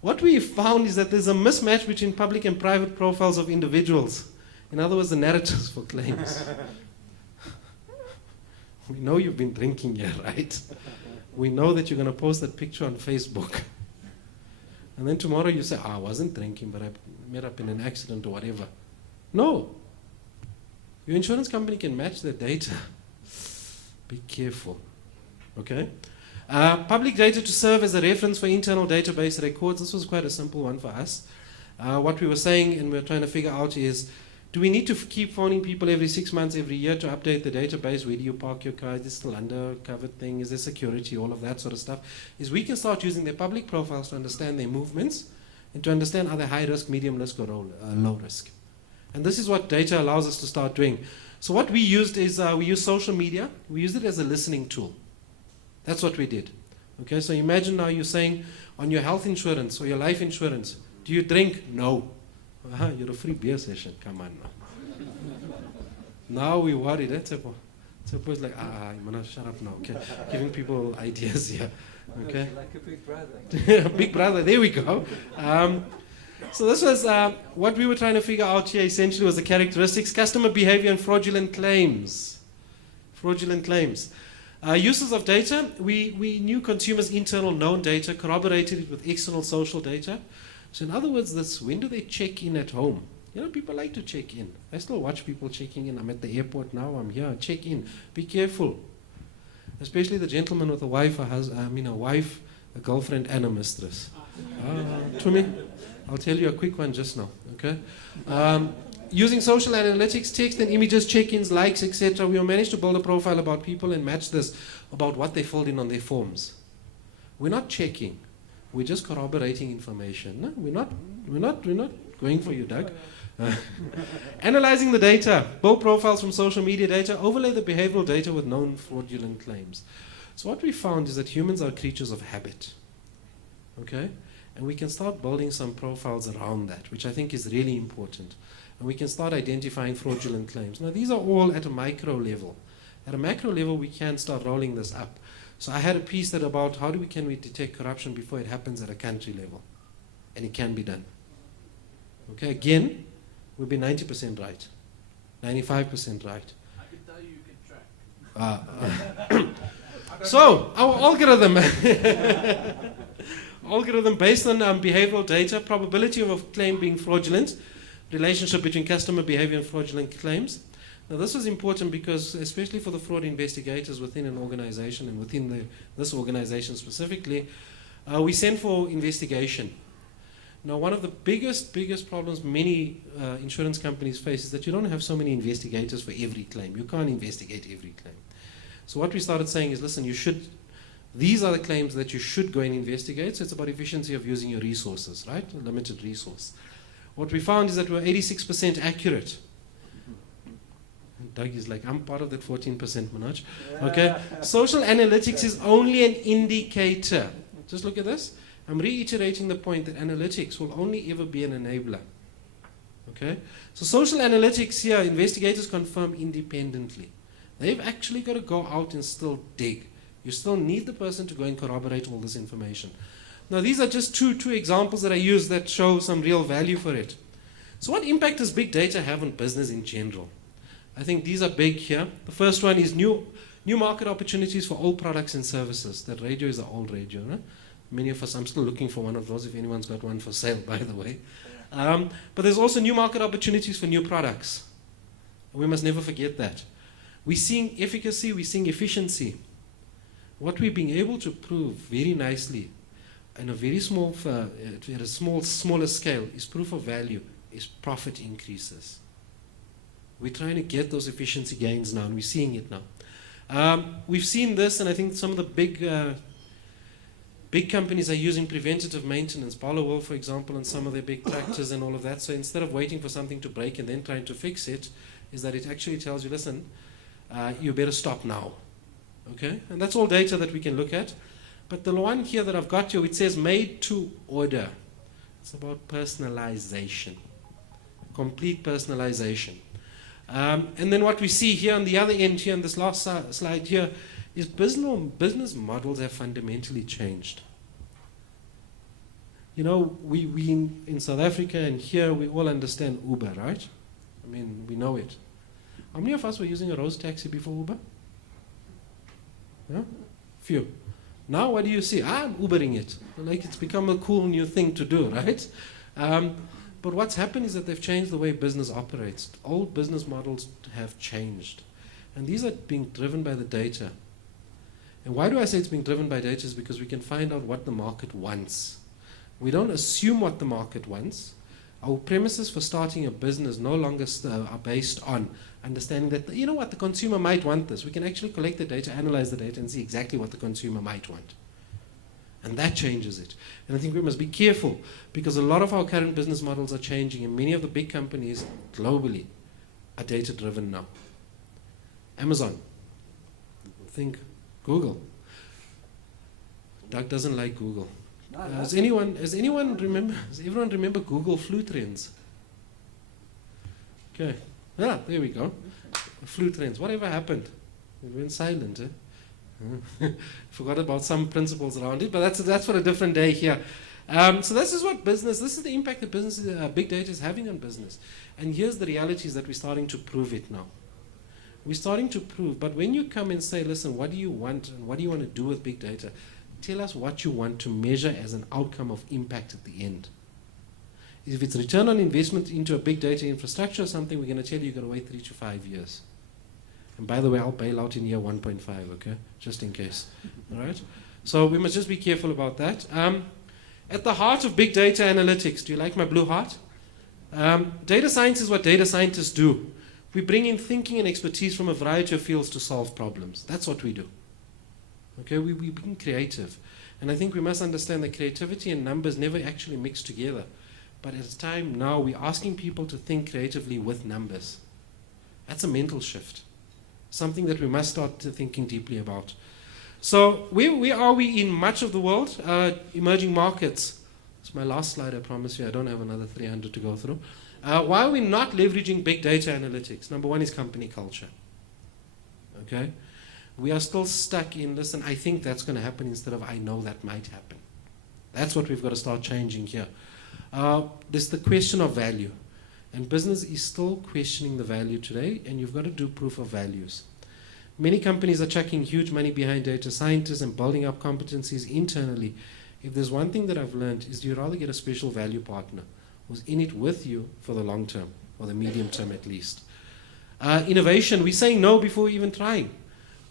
What we found is that there's a mismatch between public and private profiles of individuals. In other words, the narratives for claims. We know you've been drinking here, right? We know that you're going to post that picture on Facebook. And then tomorrow you say, I wasn't drinking, but I met up in an accident or whatever. No. Your insurance company can match the data. Be careful, okay? Public data to serve as a reference for internal database records. This was quite a simple one for us. What we were saying and we were trying to figure out is, do we need to keep phoning people every 6 months, every year to update the database? Where do you park your car? Is this still under covered thing? Is there security? All of that sort of stuff. Is we can start using their public profiles to understand their movements and to understand are they high risk, medium risk, or low risk. And this is what data allows us to start doing. So what we used is we used social media. We used it as a listening tool. That's what we did. Okay, so imagine now you're saying on your health insurance or your life insurance, do you drink? No. You're a free beer session. Come on now. Now we worried. That's it. So it's like, you wanna shut up now. Okay, giving people ideas here. Okay. Like a big brother. Big brother. There we go. So this was what we were trying to figure out here. Essentially, was the characteristics, customer behavior, and fraudulent claims. Fraudulent claims. Uses of data. We knew consumers' internal known data, corroborated it with external social data. So in other words, when do they check in at home? You know, people like to check in. I still watch people checking in. I'm at the airport now. I'm here. Check in. Be careful. Especially the gentleman with a wife, a girlfriend, and a mistress. To me, I'll tell you a quick one just now. Okay. Using social analytics, text and images, check-ins, likes, etc., we will manage to build a profile about people and match this about what they filled in on their forms. We're not checking. We're just corroborating information. No, we're not going for you, Doug. Analyzing the data, build profiles from social media data, overlay the behavioral data with known fraudulent claims. So what we found is that humans are creatures of habit. Okay? And we can start building some profiles around that, which I think is really important. And we can start identifying fraudulent claims. Now, these are all at a micro level. At a macro level, we can start rolling this up. So I had a piece that about how can we detect corruption before it happens at a country level. And it can be done. Okay, again, we'll be 90% right, 95% right. I can tell you can track. So, our algorithm, based on behavioral data, probability of a claim being fraudulent, relationship between customer behavior and fraudulent claims. Now, this is important because, especially for the fraud investigators within an organization and within this organization specifically, we send for investigation. Now, one of the biggest problems many insurance companies face is that you don't have so many investigators for every claim. You can't investigate every claim. So what we started saying is, listen, these are the claims that you should go and investigate. So it's about efficiency of using your resources, right? A limited resource. What we found is that we're 86% accurate. And Doug is like, I'm part of that 14%, Manoj. Okay? Social analytics is only an indicator. Just look at this. I'm reiterating the point that analytics will only ever be an enabler. Okay? So social analytics here, investigators confirm independently. They've actually got to go out and still dig. You still need the person to go and corroborate all this information. Now, these are just two examples that I use that show some real value for it. So what impact does big data have on business in general? I think these are big here. The first one is new market opportunities for old products and services. That radio is an old radio, right? Many of us, I'm still looking for one of those if anyone's got one for sale, by the way. But there's also new market opportunities for new products. We must never forget that. We're seeing efficacy, we're seeing efficiency. What we're being able to prove very nicely in a very small, at a smaller scale is proof of value, is profit increases. We're trying to get those efficiency gains now, and we're seeing it now. We've seen this, and I think some of the big companies are using preventative maintenance. Palo Will, for example, and some of their big tractors and all of that. So instead of waiting for something to break and then trying to fix it, is that it actually tells you, listen, you better stop now. Okay? And that's all data that we can look at. But the one here that I've got here, it says made to order. It's about personalization. Complete personalization. And then what we see here on the other end here, in this last slide here, is business models have fundamentally changed. You know, we in South Africa and here, we all understand Uber, right? I mean, we know it. How many of us were using a Rose taxi before Uber? Yeah? Few. Now what do you see? I'm Ubering it. Like, it's become a cool new thing to do, right? But what's happened is that they've changed the way business operates. Old business models have changed. And these are being driven by the data. And why do I say it's being driven by data? Is because we can find out what the market wants. We don't assume what the market wants. Our premises for starting a business no longer are based on understanding that, you know what, the consumer might want this. We can actually collect the data, analyze the data, and see exactly what the consumer might want. And that changes it. And I think we must be careful, because a lot of our current business models are changing, and many of the big companies globally are data-driven now. Amazon. Think Google. Doug doesn't like Google. Does everyone remember Google flu trends? Okay. Ah, there we go. Flu trends. Whatever happened? It went silent, Forgot about some principles around it, but that's for a different day here. So this is the impact that business, big data is having on business. And here's the reality is that we're starting to prove it now. We're starting to prove, but when you come and say, listen, what do you want and what do you want to do with big data? Tell us what you want to measure as an outcome of impact at the end. If it's return on investment into a big data infrastructure or something, we're going to tell you you've got to wait 3 to 5 years. And by the way, I'll bail out in year 1.5, okay? Just in case. All right? So we must just be careful about that. At the heart of big data analytics, do you like my blue heart? Data science is what data scientists do. We bring in thinking and expertise from a variety of fields to solve problems. That's what we do. Okay, we being creative. And I think we must understand that creativity and numbers never actually mix together. But at a time now, we're asking people to think creatively with numbers. That's a mental shift. Something that we must start thinking deeply about. So where are we in much of the world? Emerging markets. It's my last slide, I promise you. I don't have another 300 to go through. Why are we not leveraging big data analytics? Number one is company culture. Okay? We are still stuck in, listen, I think that's going to happen instead of I know that might happen. That's what we've got to start changing here. There's the question of value. And business is still questioning the value today, and you've got to do proof of values. Many companies are chucking huge money behind data scientists and building up competencies internally. If there's one thing that I've learned is you'd rather get a special value partner who's in it with you for the long term, or the medium term at least. Innovation, we're saying no before even trying.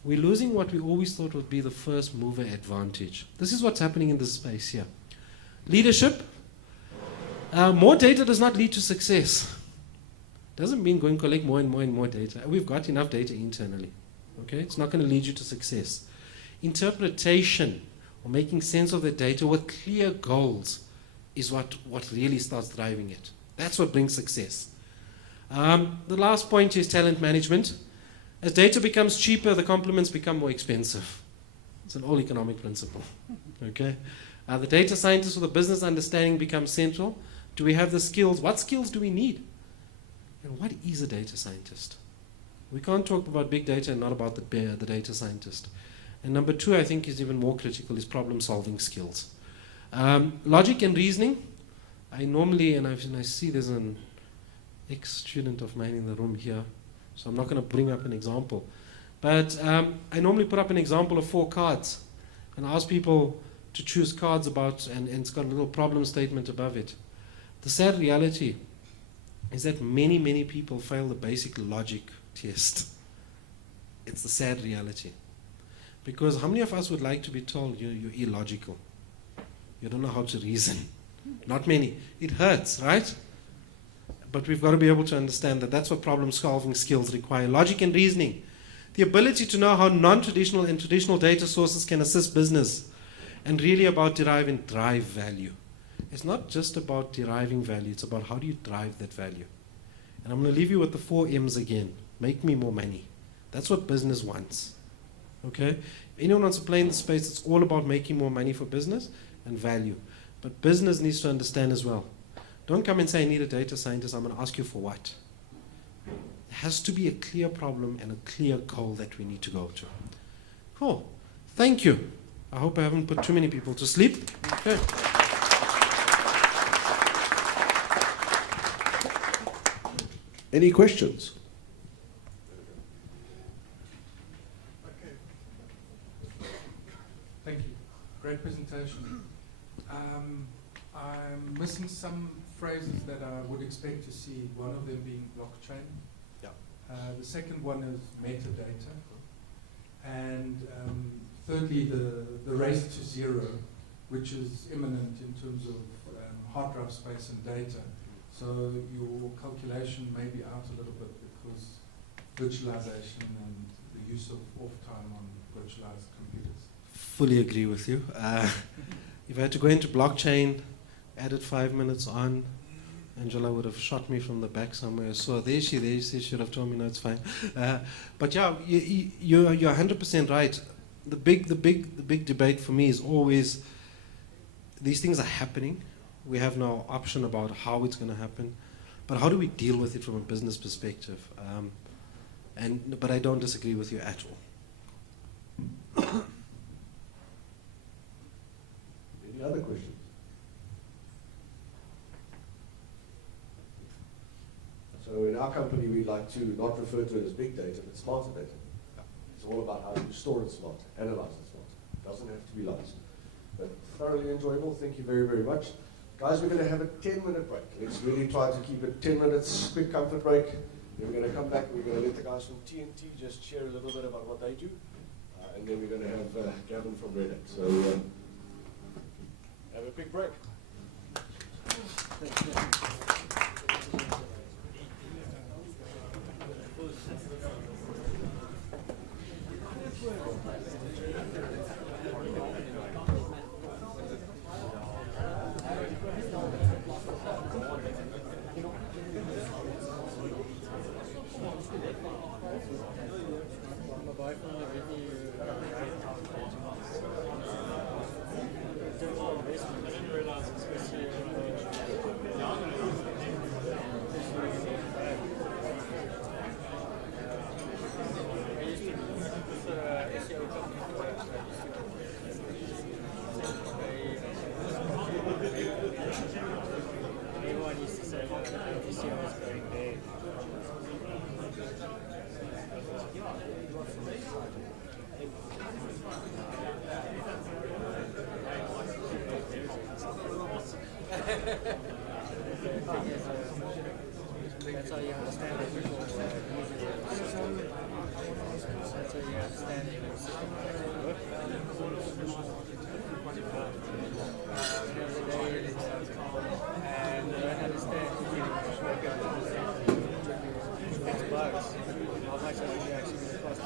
We're losing what we always thought would be the first mover advantage. This is what's happening in this space here. Leadership. More data does not lead to success. Doesn't mean go and collect more and more and more data. We've got enough data internally. Okay, it's not going to lead you to success. Interpretation, or making sense of the data with clear goals, is what really starts driving it. That's what brings success. The last point is talent management. As data becomes cheaper, the complements become more expensive. It's an all economic principle. Okay, the data scientists with a business understanding becomes central. Do we have the skills? What skills do we need? And what is a data scientist? We can't talk about big data and not about the data scientist. And number two, I think, is even more critical, is problem-solving skills. Logic and reasoning. I normally, and I see there's an ex-student of mine in the room here, so I'm not going to bring up an example. But I normally put up an example of 4 cards and ask people to choose cards about, and it's got a little problem statement above it. The sad reality is that many, many people fail the basic logic test. It's the sad reality. Because how many of us would like to be told you're illogical? You don't know how to reason. Not many. It hurts, right? But we've got to be able to understand that that's what problem-solving skills require. Logic and reasoning. The ability to know how non-traditional and traditional data sources can assist business, and really about derive and drive value. It's not just about deriving value, it's about how do you drive that value. And I'm going to leave you with the 4 M's again. Make me more money. That's what business wants. Okay? If anyone wants to play in the space, it's all about making more money for business and value. But business needs to understand as well. Don't come and say, I need a data scientist. I'm going to ask you for what? There has to be a clear problem and a clear goal that we need to go to. Cool. Thank you. I hope I haven't put too many people to sleep. Okay. Any questions? Thank you. Great presentation. I'm missing some phrases that I would expect to see, one of them being blockchain. Yeah. The second one is metadata. And thirdly, the race to zero, which is imminent in terms of hard drive space and data. So your calculation may be out a little bit because virtualization and the use of off time on virtualized computers. Fully agree with you. If I had to go into blockchain, added 5 minutes on, Angela would have shot me from the back somewhere. So there she should have told me, no, it's fine. But yeah, you're 100% right. The big debate for me is always, these things are happening. We have no option about how it's going to happen. But how do we deal with it from a business perspective? But I don't disagree with you at all. Any other questions? So in our company, we like to not refer to it as big data, but smarter data. It's all about how you store it smart, analyze it smart. It doesn't have to be lots. But thoroughly enjoyable. Thank you very, very much. Guys, we're going to have a 10-minute break. Let's really try to keep it 10 minutes, quick comfort break. Then we're going to come back and we're going to let the guys from TNT just share a little bit about what they do. And then we're going to have Gavin from Red Hat. So have a quick break. That's all you understand. That's all you understand. And I understand fix bugs. How much are you actually cost?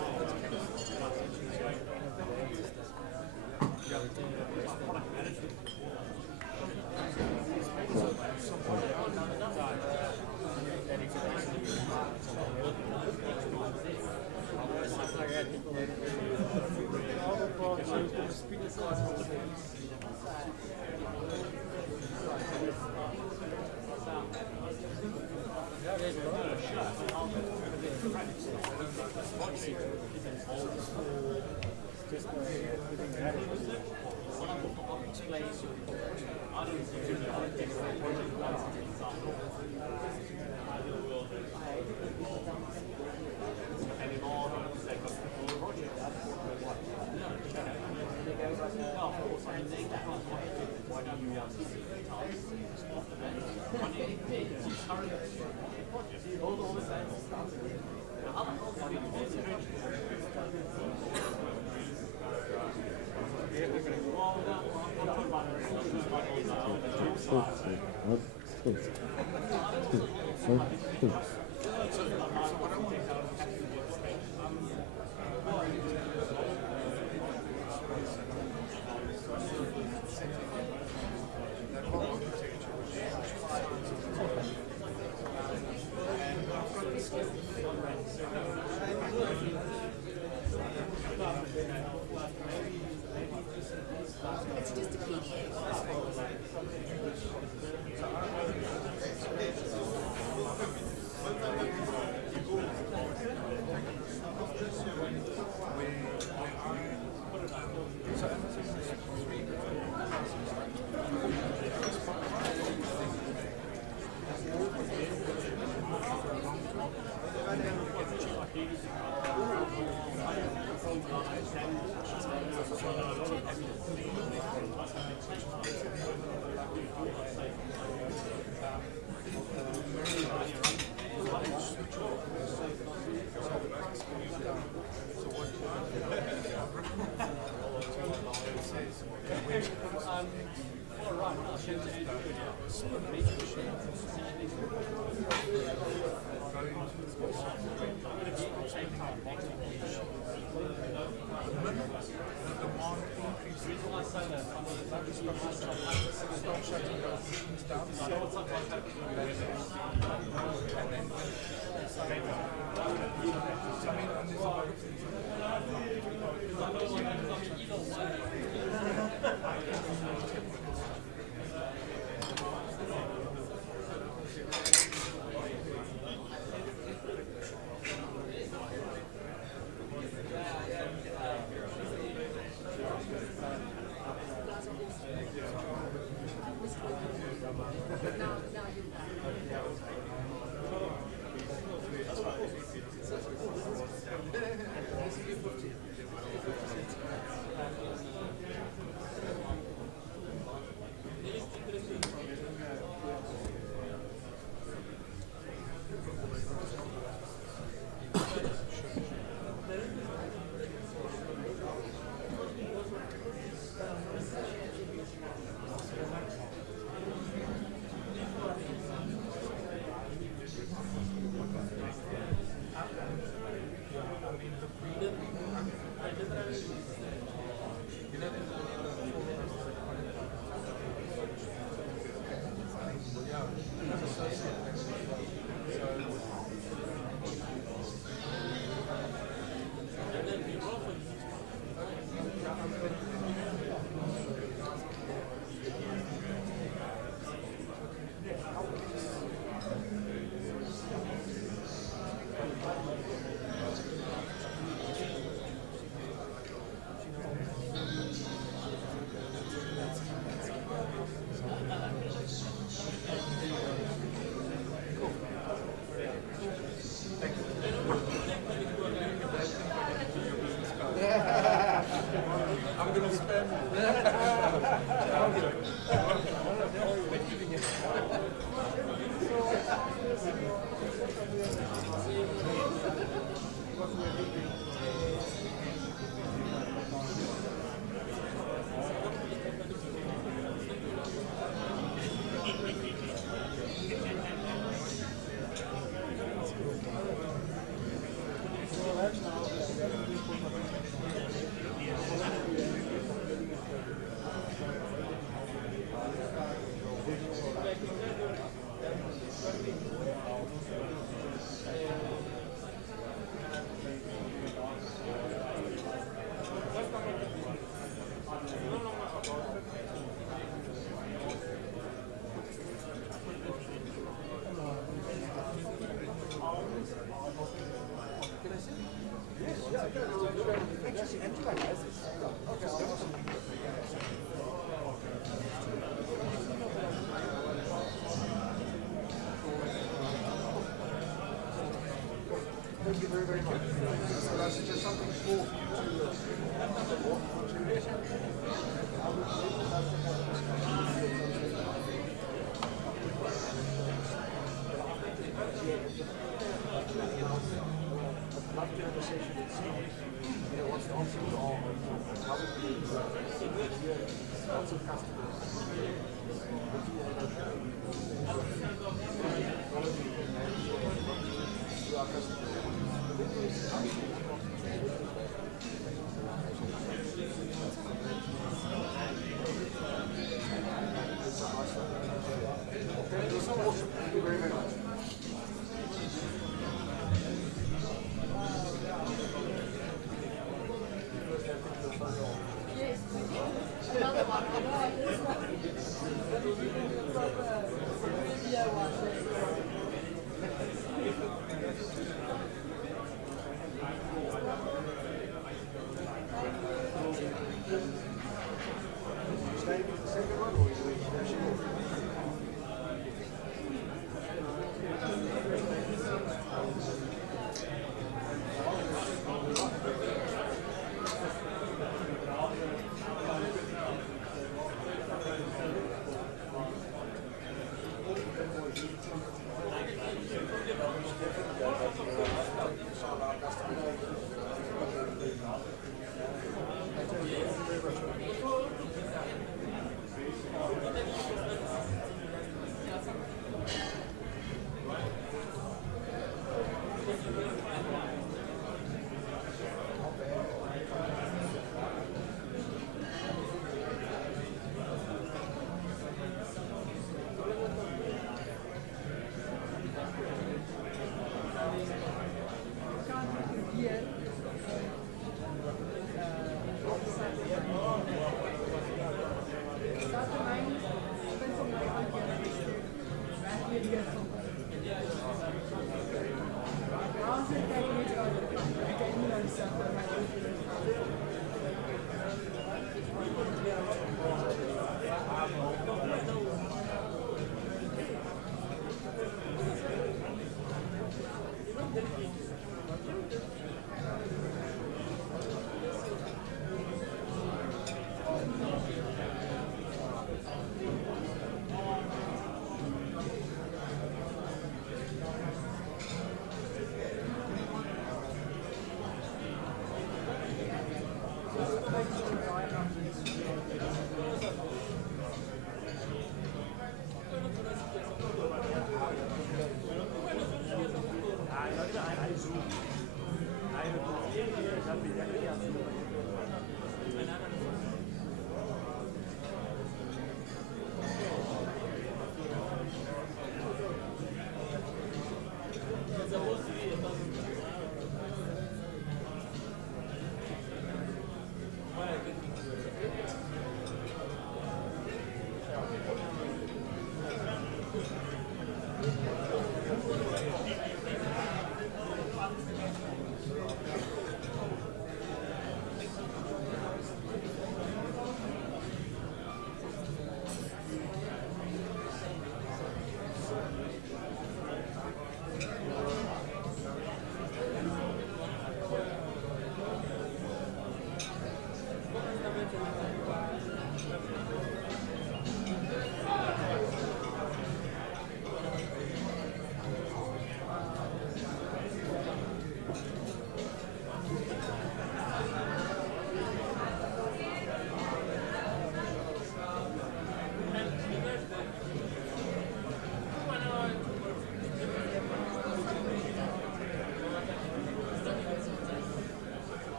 Thank you very, very much. So that's just something for Another one.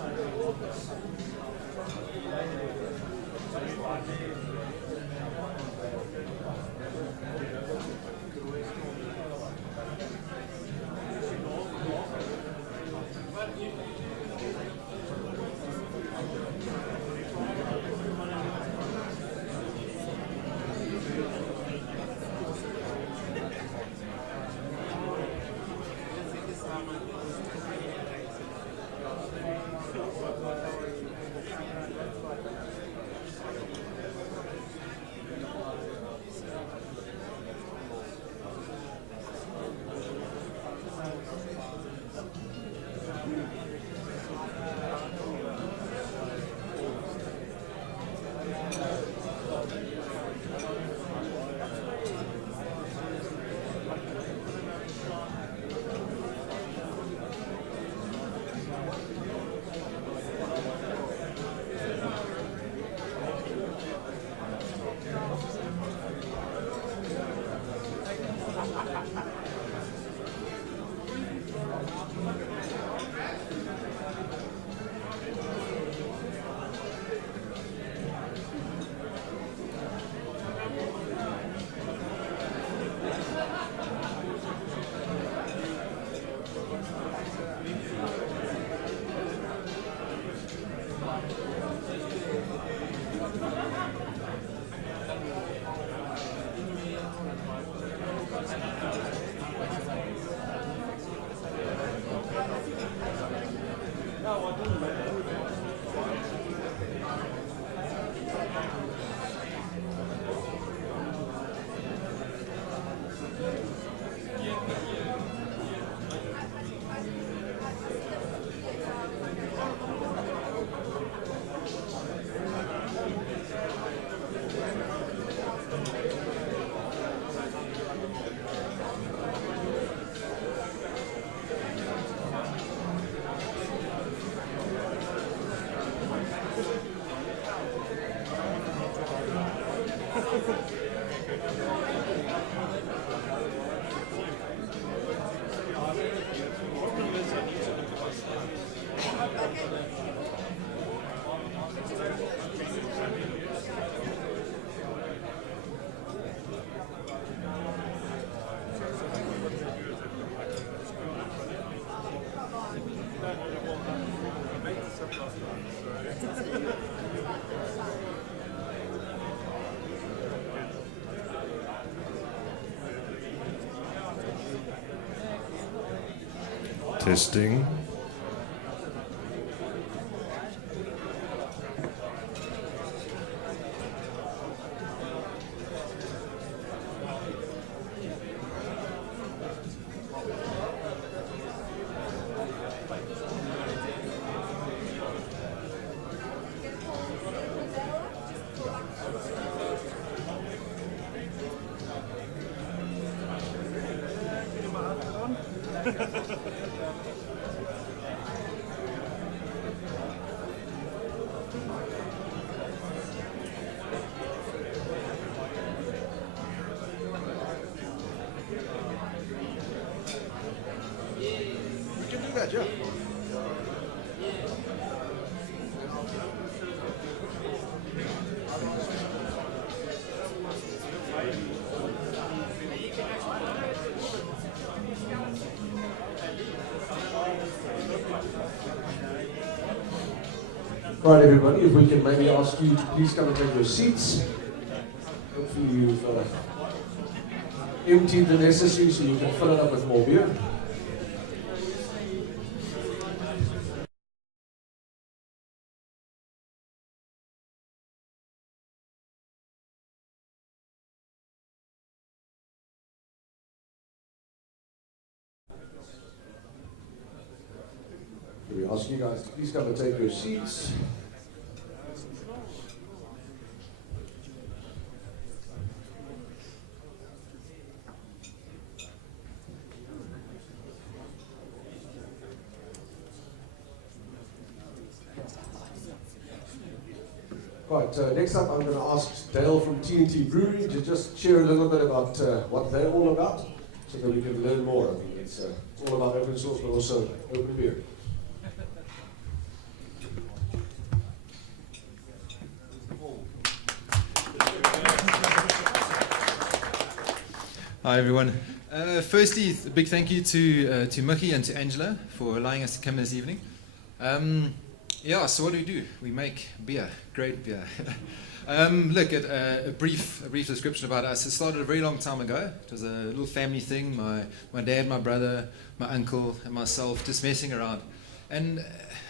Thank Testing. We can do that, yeah. Right, everybody, if we can maybe ask you to please come and take your seats. Hopefully you've emptied the necessary so you can fill it up with more beer. We ask you guys to please come and take your seats. Right, next up I'm going to ask Dale from TNT Brewery to just share a little bit about what they're all about so that we can learn more. I mean, it's all about open source but also open beer. Hi everyone. Firstly, a big thank you to Mickey and to Angela for allowing us to come this evening. Yeah, so what do? We make beer, great beer. Look at a brief description about us. It started a very long time ago. It was a little family thing. My dad, my brother, my uncle, and myself just messing around. And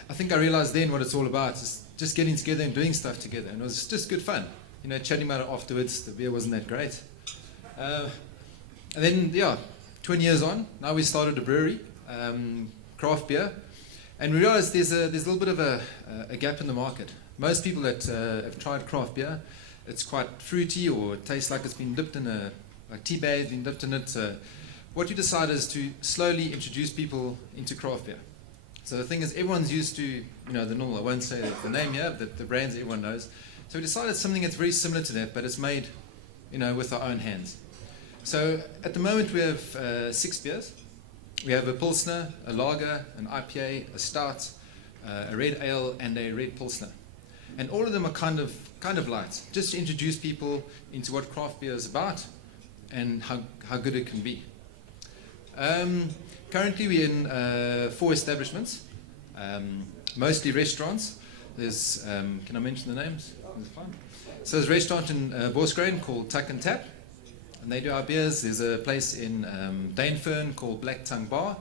I think I realized then what it's all about is just getting together and doing stuff together. And it was just good fun. You know, chatting about it afterwards. The beer wasn't that great. And then, yeah, 20 years on, now we started a brewery, craft beer, and we realized there's a little bit of a gap in the market. Most people that have tried craft beer, it's quite fruity or it tastes like it's been dipped in like tea bag, been dipped in it. So what we decided is to slowly introduce people into craft beer. So the thing is, everyone's used to, you know, the normal, I won't say the name here, but the brands everyone knows. So we decided something that's very similar to that, but it's made, you know, with our own hands. So at the moment we have 6 beers. We have a Pilsner, a Lager, an IPA, a Stout, a Red Ale, and a Red Pilsner. And all of them are kind of light, just to introduce people into what craft beer is about and how good it can be. Currently we're in 4 establishments, mostly restaurants. There's, can I mention the names? Is it fine? So there's a restaurant in Borsgrain called Tuck and Tap. And they do our beers. There's a place in Dainfern called Black Tongue Bar.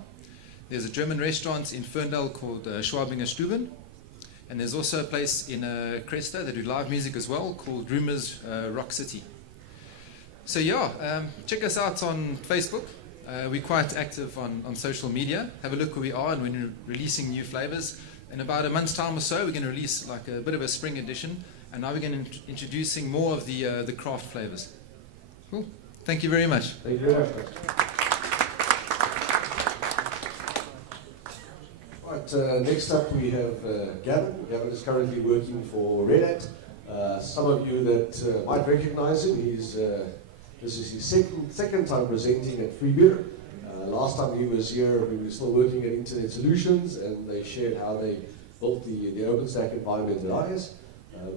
There's a German restaurant in Ferndale called Schwabinger Stuben. And there's also a place in Cresta that do live music as well called Rumors Rock City. So yeah, check us out on Facebook. We're quite active on social media. Have a look where we are and when we're releasing new flavors. In about a month's time or so, we're going to release like a bit of a spring edition. And now we're going to introducing more of the craft flavors. Cool. Thank you very much. Thank you very much. Right, next up we have Gavin. Gavin is currently working for Red Hat. Some of you that might recognize him. This is his second time presenting at Free Beer. Last time he was here, we were still working at Internet Solutions, and they shared how they built the OpenStack environment at IS.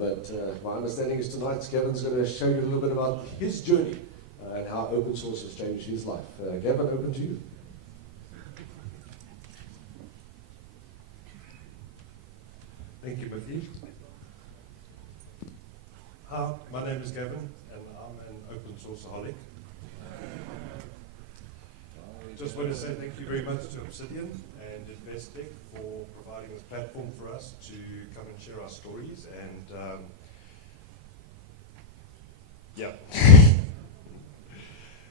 But my understanding is tonight Gavin's going to show you a little bit about his journey and how open source has changed his life. Gavin, open to you. Thank you, Mickey. Hi, my name is Gavin, and I'm an open sourceaholic. I just want to say thank you very much to Obsidian and Investec for providing this platform for us to come and share our stories. And yeah.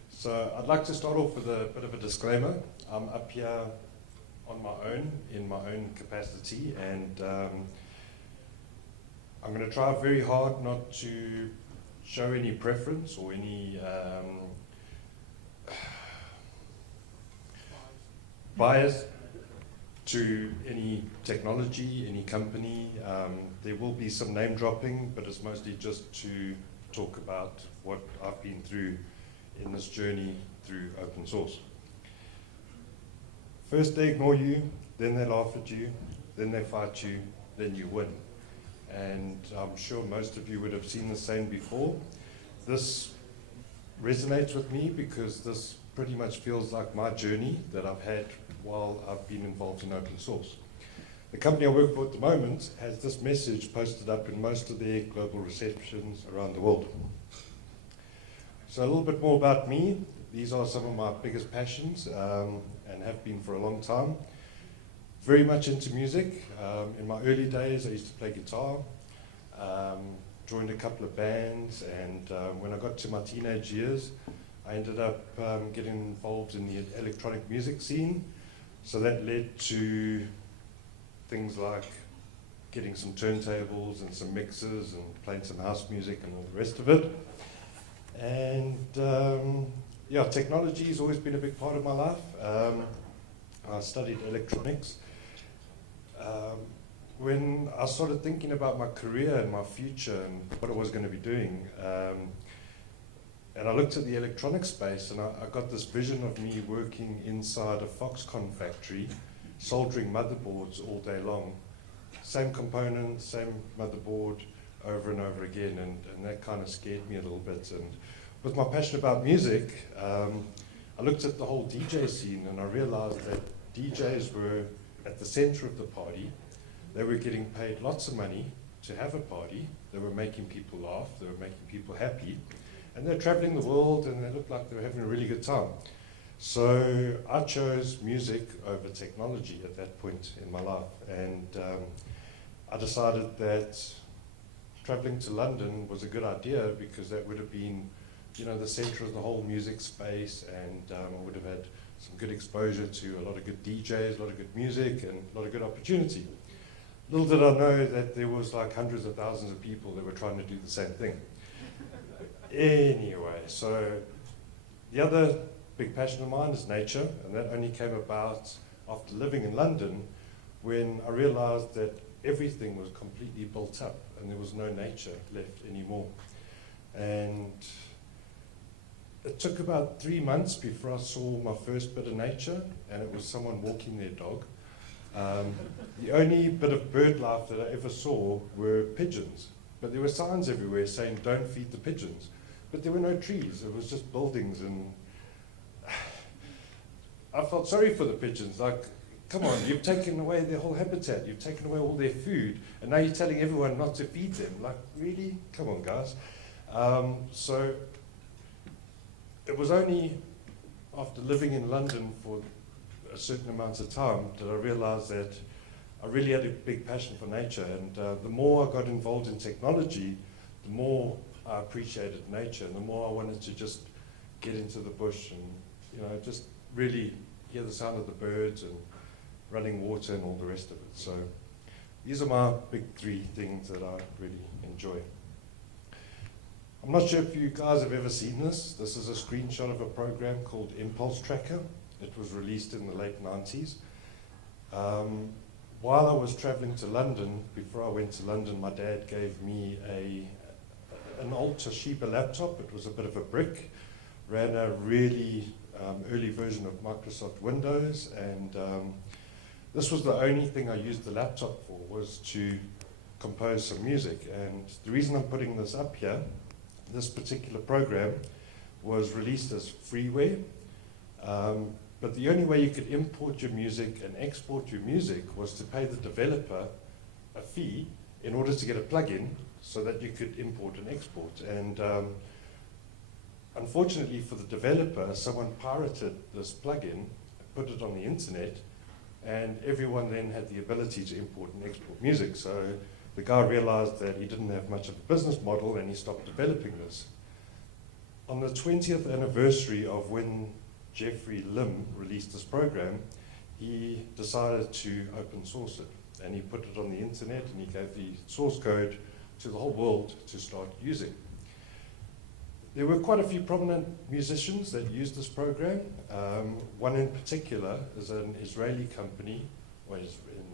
So I'd like to start off with a bit of a disclaimer. I'm up here on my own, in my own capacity, and I'm going to try very hard not to show any preference or any bias to any technology, any company. There will be some name dropping, but it's mostly just to talk about what I've been through in this journey through open source. First they ignore you, then they laugh at you, then they fight you, then you win. And I'm sure most of you would have seen the same before. This resonates with me because this pretty much feels like my journey that I've had while I've been involved in open source. The company I work for at the moment has this message posted up in most of their global receptions around the world. So a little bit more about me. These are some of my biggest passions and have been for a long time. Very much into music. In my early days I used to play guitar, joined a couple of bands, and when I got to my teenage years I ended up getting involved in the electronic music scene. So that led to things like getting some turntables and some mixers and playing some house music and all the rest of it. And yeah, technology has always been a big part of my life. I studied electronics. When I started thinking about my career and my future and what I was going to be doing, and I looked at the electronic space, and I got this vision of me working inside a Foxconn factory, soldering motherboards all day long. Same component, same motherboard, over and over again, and that kind of scared me a little bit. And with my passion about music, I looked at the whole DJ scene, and I realized that DJs were at the center of the party. They were getting paid lots of money to have a party. They were making people laugh, they were making people happy. And they're traveling the world, and they looked like they were having a really good time. So I chose music over technology at that point in my life. And I decided that traveling to London was a good idea, because that would have been, you know, the center of the whole music space, and I would have had some good exposure to a lot of good DJs, a lot of good music, and a lot of good opportunity. Little did I know that there was like hundreds of thousands of people that were trying to do the same thing. Anyway, so the other big passion of mine is nature, and that only came about after living in London, when I realized that everything was completely built up and there was no nature left anymore. And it took about 3 months before I saw my first bit of nature, and it was someone walking their dog. The only bit of bird life that I ever saw were pigeons, but there were signs everywhere saying don't feed the pigeons. But there were no trees, it was just buildings, and I felt sorry for the pigeons. Like, come on, you've taken away their whole habitat, you've taken away all their food, and now you're telling everyone not to feed them. Like, really? Come on, guys. So it was only after living in London for a certain amount of time that I realized that I really had a big passion for nature, and the more I got involved in technology, the more I appreciated nature, and the more I wanted to just get into the bush and, you know, just really hear the sound of the birds and running water and all the rest of it. So these are my big 3 things that I really enjoy. I'm not sure if you guys have ever seen this. This is a screenshot of a program called Impulse Tracker. It was released in the late 90s. While I was traveling to London, before I went to London, my dad gave me an old Toshiba laptop. It was a bit of a brick, ran a really early version of Microsoft Windows, and this was the only thing I used the laptop for, was to compose some music. And the reason I'm putting this up here, this particular program was released as freeware, but the only way you could import your music and export your music was to pay the developer a fee in order to get a plugin so that you could import and export. And unfortunately for the developer, someone pirated this plugin, put it on the internet, and everyone then had the ability to import and export music. So the guy realized that he didn't have much of a business model and he stopped developing this. On the 20th anniversary of when Jeffrey Lim released this program, he decided to open source it. And he put it on the internet and he gave the source code to the whole world to start using. There were quite a few prominent musicians that used this program. One in particular is an Israeli company, or an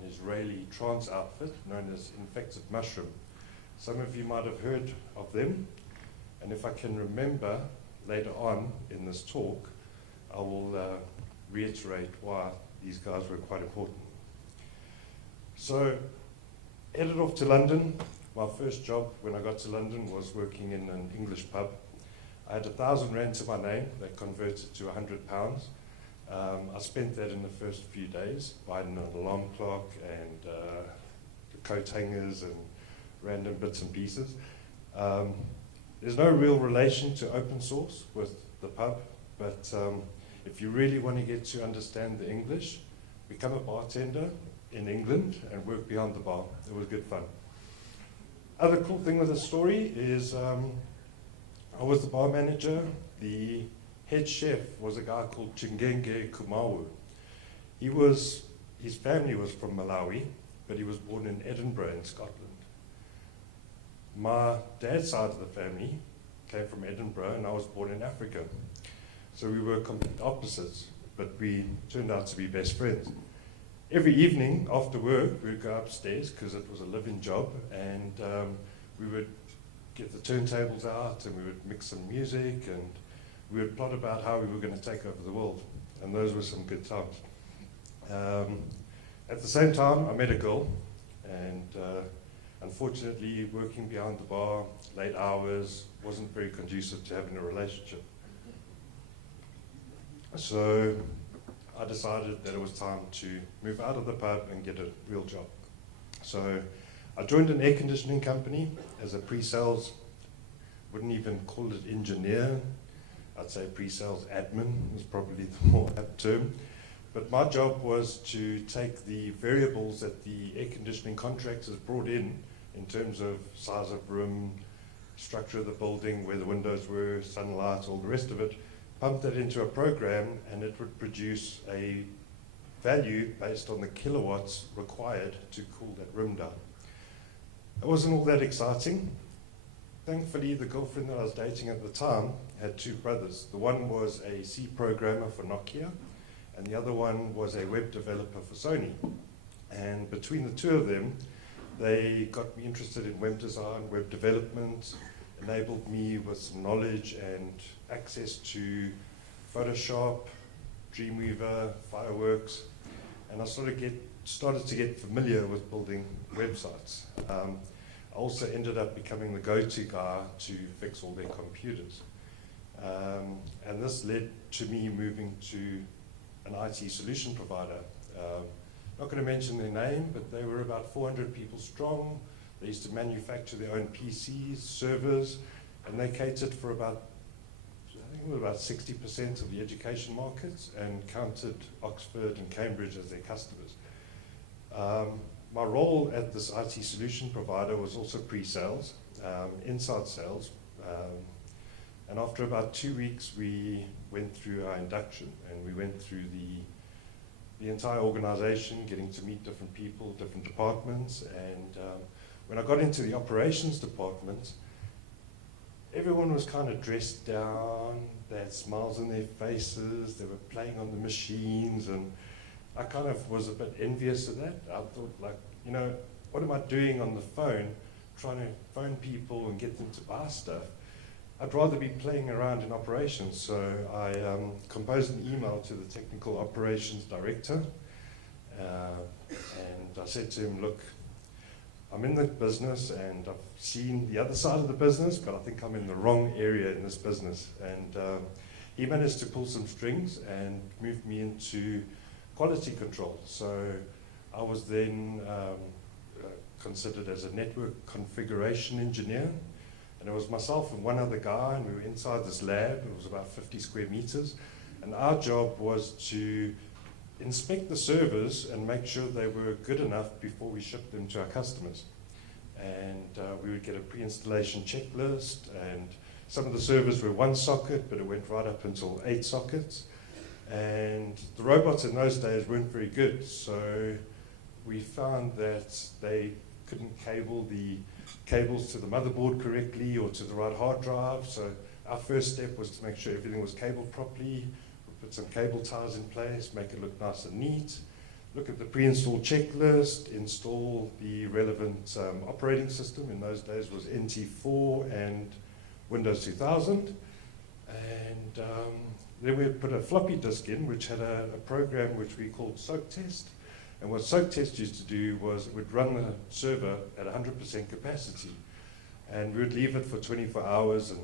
Israeli trance outfit known as Infected Mushroom. Some of you might have heard of them, and if I can remember later on in this talk, I will reiterate why these guys were quite important. So, headed off to London. My first job when I got to London was working in an English pub. I had 1,000 rand to my name, that converted to £100. I spent that in the first few days, buying an alarm clock and coat hangers and random bits and pieces. There's no real relation to open source with the pub, but if you really want to get to understand the English, become a bartender in England and work behind the bar. It was good fun. Other cool thing with the story is I was the bar manager. The head chef was a guy called Chingenge Kumawu. His family was from Malawi, but he was born in Edinburgh in Scotland. My dad's side of the family came from Edinburgh and I was born in Africa. So we were complete opposites, but we turned out to be best friends. Every evening after work, we would go upstairs because it was a living job, and we would get the turntables out and we would mix some music and we would plot about how we were going to take over the world. And those were some good times. At the same time, I met a girl, and unfortunately, working behind the bar, late hours, wasn't very conducive to having a relationship. So I decided that it was time to move out of the pub and get a real job. So I joined an air conditioning company as a pre-sales, wouldn't even call it engineer, I'd say pre-sales admin is probably the more apt term. But my job was to take the variables that the air conditioning contractors brought in terms of size of room, structure of the building, where the windows were, sunlight, all the rest of it, pump that into a program, and it would produce a value based on the kilowatts required to cool that room down. It wasn't all that exciting. Thankfully, the girlfriend that I was dating at the time had two brothers. The one was a C programmer for Nokia, and the other one was a web developer for Sony. And between the two of them, they got me interested in web design, web development, enabled me with some knowledge and access to Photoshop, Dreamweaver, Fireworks, and I started to get familiar with building websites. I also ended up becoming the go-to guy to fix all their computers. And this led to me moving to an IT solution provider. Not going to mention their name, but they were about 400 people strong. They used to manufacture their own PCs, servers, and they catered for about 60% of the education markets and counted Oxford and Cambridge as their customers. My role at this IT solution provider was also pre-sales, inside sales, and after about 2 weeks we went through our induction and we went through the entire organization, getting to meet different people, different departments, and when I got into the operations department, everyone was kind of dressed down, they had smiles on their faces, they were playing on the machines, and I kind of was a bit envious of that. I thought, like, you know, what am I doing on the phone, trying to phone people and get them to buy stuff? I'd rather be playing around in operations, so I composed an email to the technical operations director, and I said to him, look, I'm in the business and I've seen the other side of the business, but I think I'm in the wrong area in this business. And he managed to pull some strings and moved me into quality control. So I was then considered as a network configuration engineer. And it was myself and one other guy, and we were inside this lab. It was about 50 square meters. And our job was to inspect the servers and make sure they were good enough before we shipped them to our customers. And we would get a pre-installation checklist, and some of the servers were 1 socket, but it went right up until 8 sockets. And the robots in those days weren't very good, so we found that they couldn't cable the cables to the motherboard correctly or to the right hard drive. So our first step was to make sure everything was cabled properly. We put some cable ties in place, make it look nice and neat. Look at the pre-install checklist, install the relevant operating system. In those days was NT4 and Windows 2000. And then we put a floppy disk in, which had a program which we called Soak Test. And what Soak Test used to do was it would run the server at 100% capacity. And we would leave it for 24 hours and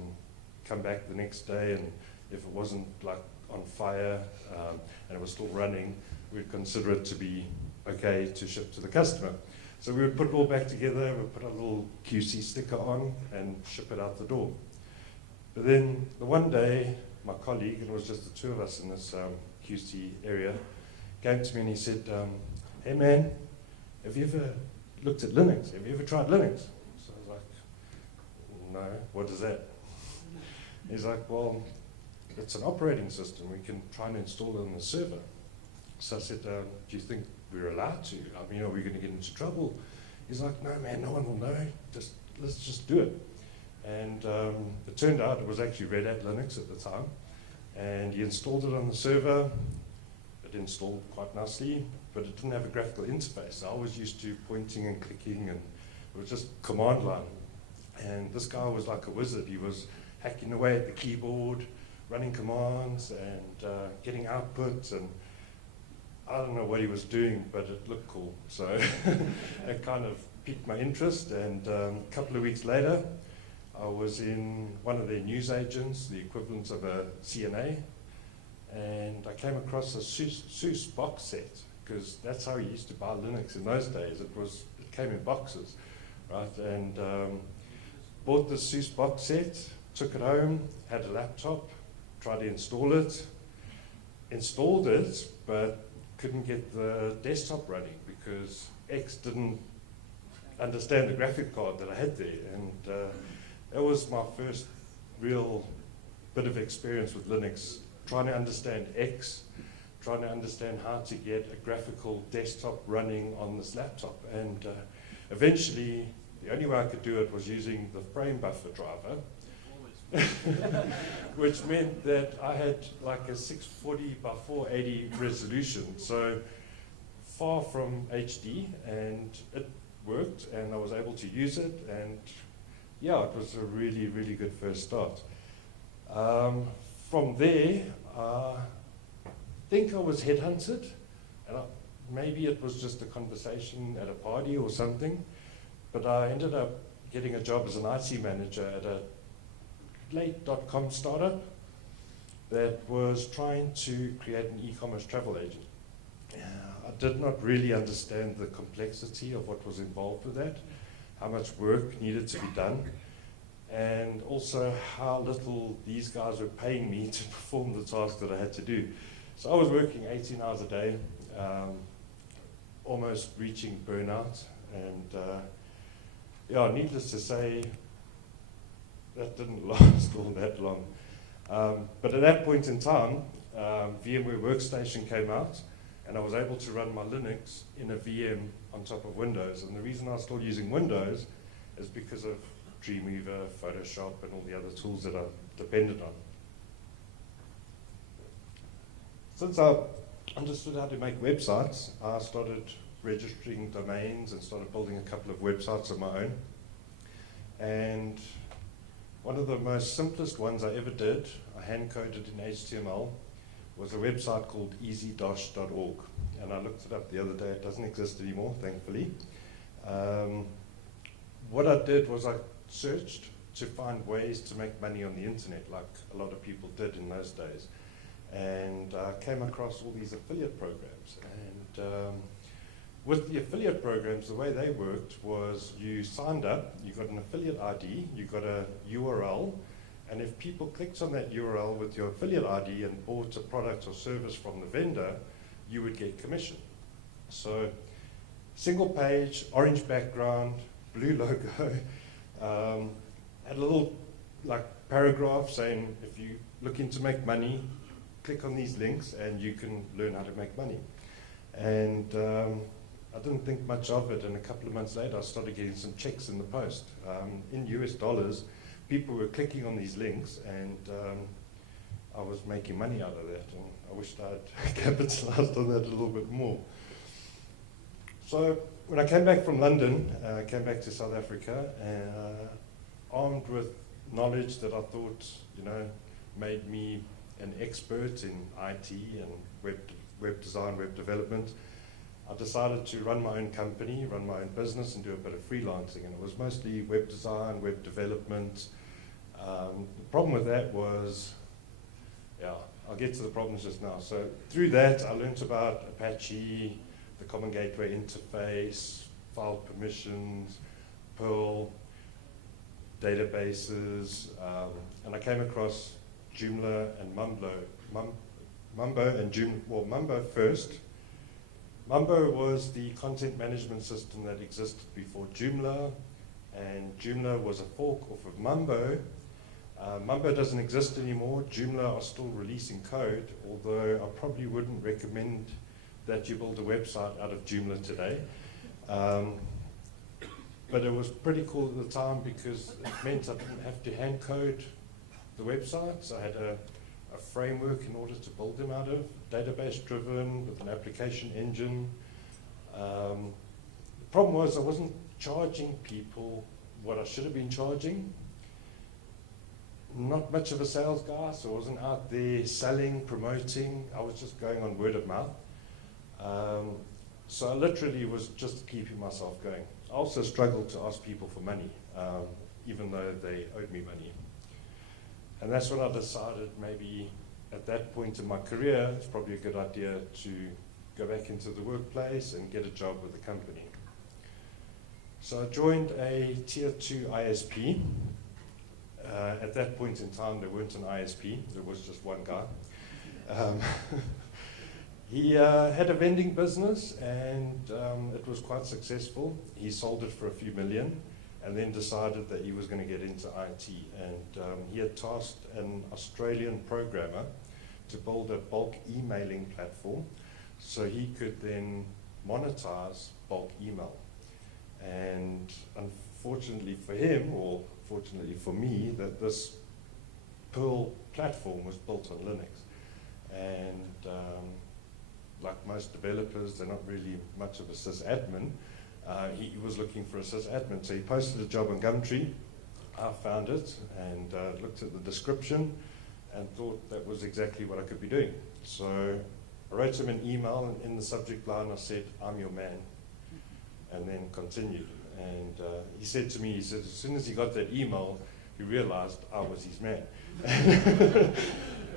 come back the next day, and if it wasn't like on fire and it was still running, we'd consider it to be okay to ship to the customer. So we would put it all back together, we'd put a little QC sticker on and ship it out the door. But then the one day, my colleague, and it was just the two of us in this QC area, came to me and he said, hey man, have you ever looked at Linux? Have you ever tried Linux? So I was like, no, what is that? He's like, well, it's an operating system. We can try and install it on the server. So I said, do you think we're allowed to? I mean, are we going to get into trouble? He's like, no man, no one will know. Let's just do it. And it turned out it was actually Red Hat Linux at the time. And he installed it on the server. It installed quite nicely, but it didn't have a graphical interface. I was used to pointing and clicking, and it was just command line. And this guy was like a wizard. He was hacking away at the keyboard, running commands and getting outputs, and I don't know what he was doing, but it looked cool. So it kind of piqued my interest, and a couple of weeks later, I was in one of their news agents, the equivalent of a CNA, and I came across a SUSE box set, because that's how you used to buy Linux in those days. It came in boxes, right? And bought the SUSE box set, took it home, had a laptop, tried to install it, installed it, but couldn't get the desktop running because X didn't understand the graphic card that I had there. And that was my first real bit of experience with Linux, trying to understand X, trying to understand how to get a graphical desktop running on this laptop. And eventually, the only way I could do it was using the frame buffer driver, which meant that I had like a 640 by 480 resolution, so far from HD, and it worked, and I was able to use it, and yeah, it was a really, really good first start. From there, I think I was headhunted, and maybe it was just a conversation at a party or something, but I ended up getting a job as an IT manager at a late .com startup that was trying to create an e-commerce travel agent. I did not really understand the complexity of what was involved with that, how much work needed to be done, and also how little these guys were paying me to perform the task that I had to do. So I was working 18 hours a day, almost reaching burnout, and yeah, needless to say, that didn't last all that long. But at that point in time, VMware Workstation came out, and I was able to run my Linux in a VM on top of Windows. And the reason I was still using Windows is because of Dreamweaver, Photoshop, and all the other tools that I depended on. Since I understood how to make websites, I started registering domains and started building a couple of websites of my own. And one of the most simplest ones I ever did, I hand-coded in HTML, was a website called easydosh.org. And I looked it up the other day. It doesn't exist anymore, thankfully. What I did was I searched to find ways to make money on the internet, like a lot of people did in those days. And I came across all these affiliate programs. And with the affiliate programs, the way they worked was you signed up, you got an affiliate ID, you got a URL, and if people clicked on that URL with your affiliate ID and bought a product or service from the vendor, you would get commission. So, single page, orange background, blue logo, had a little paragraph saying if you're looking to make money, click on these links and you can learn how to make money. And I didn't think much of it, and a couple of months later I started getting some checks in the post. In US dollars, people were clicking on these links, and I was making money out of that, and I wished I'd capitalized on that a little bit more. So when I came back from London, I came back to South Africa, armed with knowledge that I thought, made me an expert in IT and web design, web development. I decided to run my own company, run my own business, and do a bit of freelancing. And it was mostly web design, web development. The problem with that was, I'll get to the problems just now. So through that, I learned about Apache, the Common Gateway Interface, file permissions, Perl, databases, and I came across Joomla and Mumbo and Joomla. Well, Mumbo first. Mumbo was the content management system that existed before Joomla, and Joomla was a fork off of Mumbo. Mumbo doesn't exist anymore. Joomla are still releasing code, although I probably wouldn't recommend that you build a website out of Joomla today. But it was pretty cool at the time because it meant I didn't have to hand code the websites. I had a framework in order to build them out of, database driven with an application engine. The problem was I wasn't charging people what I should have been charging. Not much of a sales guy, so I wasn't out there selling, promoting. I was just going on word of mouth. So I literally was just keeping myself going. I also struggled to ask people for money, even though they owed me money. And that's when I decided maybe at that point in my career, it's probably a good idea to go back into the workplace and get a job with the company. So I joined a tier 2 ISP. At that point in time, there weren't an ISP, there was just one guy. He had a vending business, and it was quite successful. He sold it for a few million, and then decided that he was going to get into IT. And he had tasked an Australian programmer to build a bulk emailing platform so he could then monetize bulk email. And unfortunately for him, or fortunately for me, that this Perl platform was built on Linux. And like most developers, they're not really much of a sysadmin. He was looking for a sysadmin, so he posted a job on Gumtree. I found it and looked at the description and thought that was exactly what I could be doing. So I wrote him an email, and in the subject line I said, "I'm your man," and then continued. And he said to me, he said, as soon as he got that email, he realized I was his man.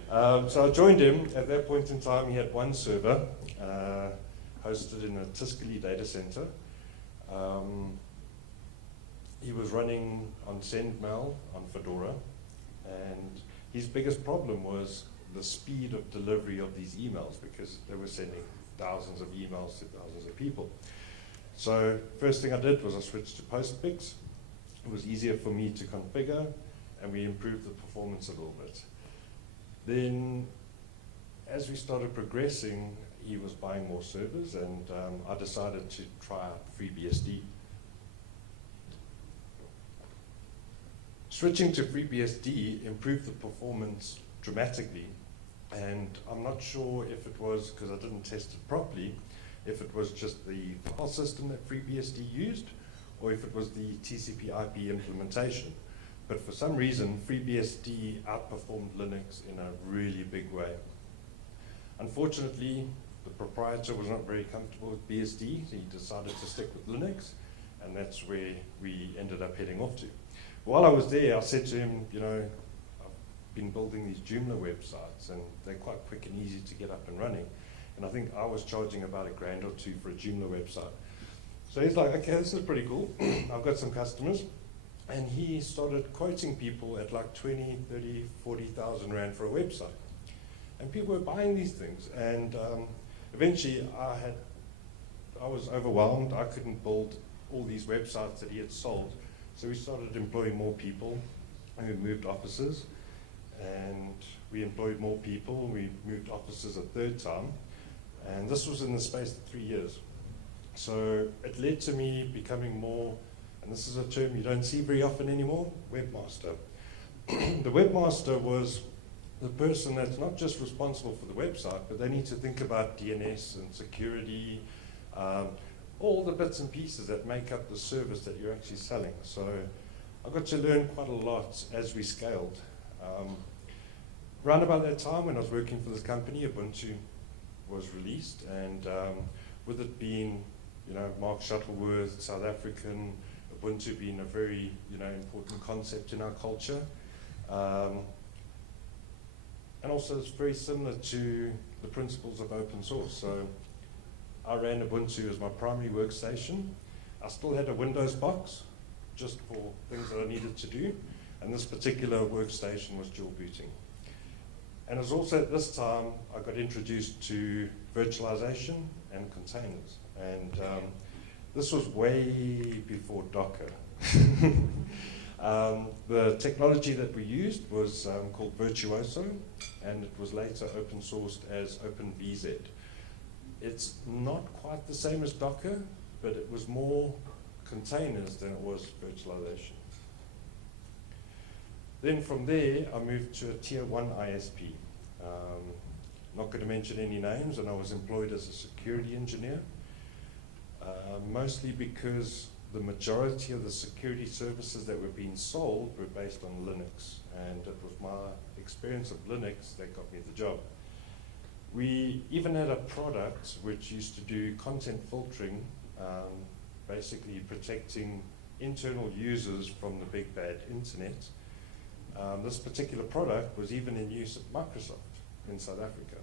So I joined him. At that point in time, he had one server hosted in a Tiscali data center. He was running on SendMail on Fedora, and his biggest problem was the speed of delivery of these emails, because they were sending thousands of emails to thousands of people. So first thing I did was I switched to Postfix. It was easier for me to configure, and we improved the performance a little bit. Then, as we started progressing, he was buying more servers, and I decided to try out FreeBSD. Switching to FreeBSD improved the performance dramatically, and I'm not sure if it was because I didn't test it properly, if it was just the file system that FreeBSD used, or if it was the TCP/IP implementation. But for some reason, FreeBSD outperformed Linux in a really big way. Unfortunately, the proprietor was not very comfortable with BSD, so he decided to stick with Linux, and that's where we ended up heading off to. While I was there, I said to him, I've been building these Joomla websites, and they're quite quick and easy to get up and running. And I think I was charging about $1,000 or $2 for a Joomla website. So he's like, okay, this is pretty cool. I've got some customers. And he started quoting people at like 20, 30, 40,000 Rand for a website. And people were buying these things. And eventually I was overwhelmed. I couldn't build all these websites that he had sold. So we started employing more people, and we moved offices. And we employed more people. We moved offices a third time. And this was in the space of 3 years. So it led to me becoming more, and this is a term you don't see very often anymore, webmaster. The webmaster was the person that's not just responsible for the website, but they need to think about DNS and security, all the bits and pieces that make up the service that you're actually selling. So I got to learn quite a lot as we scaled. Around about that time when I was working for this company, Ubuntu was released, and with it being, Mark Shuttleworth, South African, Ubuntu being a very, important concept in our culture. And also it's very similar to the principles of open source. So I ran Ubuntu as my primary workstation. I still had a Windows box just for things that I needed to do. And this particular workstation was dual booting. And it was also at this time I got introduced to virtualization and containers. And this was way before Docker. The technology that we used was called Virtuoso, and it was later open sourced as OpenVZ. It's not quite the same as Docker, but it was more containers than it was virtualization. Then from there, I moved to a tier 1 ISP. Not going to mention any names, and I was employed as a security engineer, mostly because the majority of the security services that were being sold were based on Linux, and it was my experience of Linux that got me the job. We even had a product which used to do content filtering, basically protecting internal users from the big bad internet. This particular product was even in use at Microsoft in South Africa.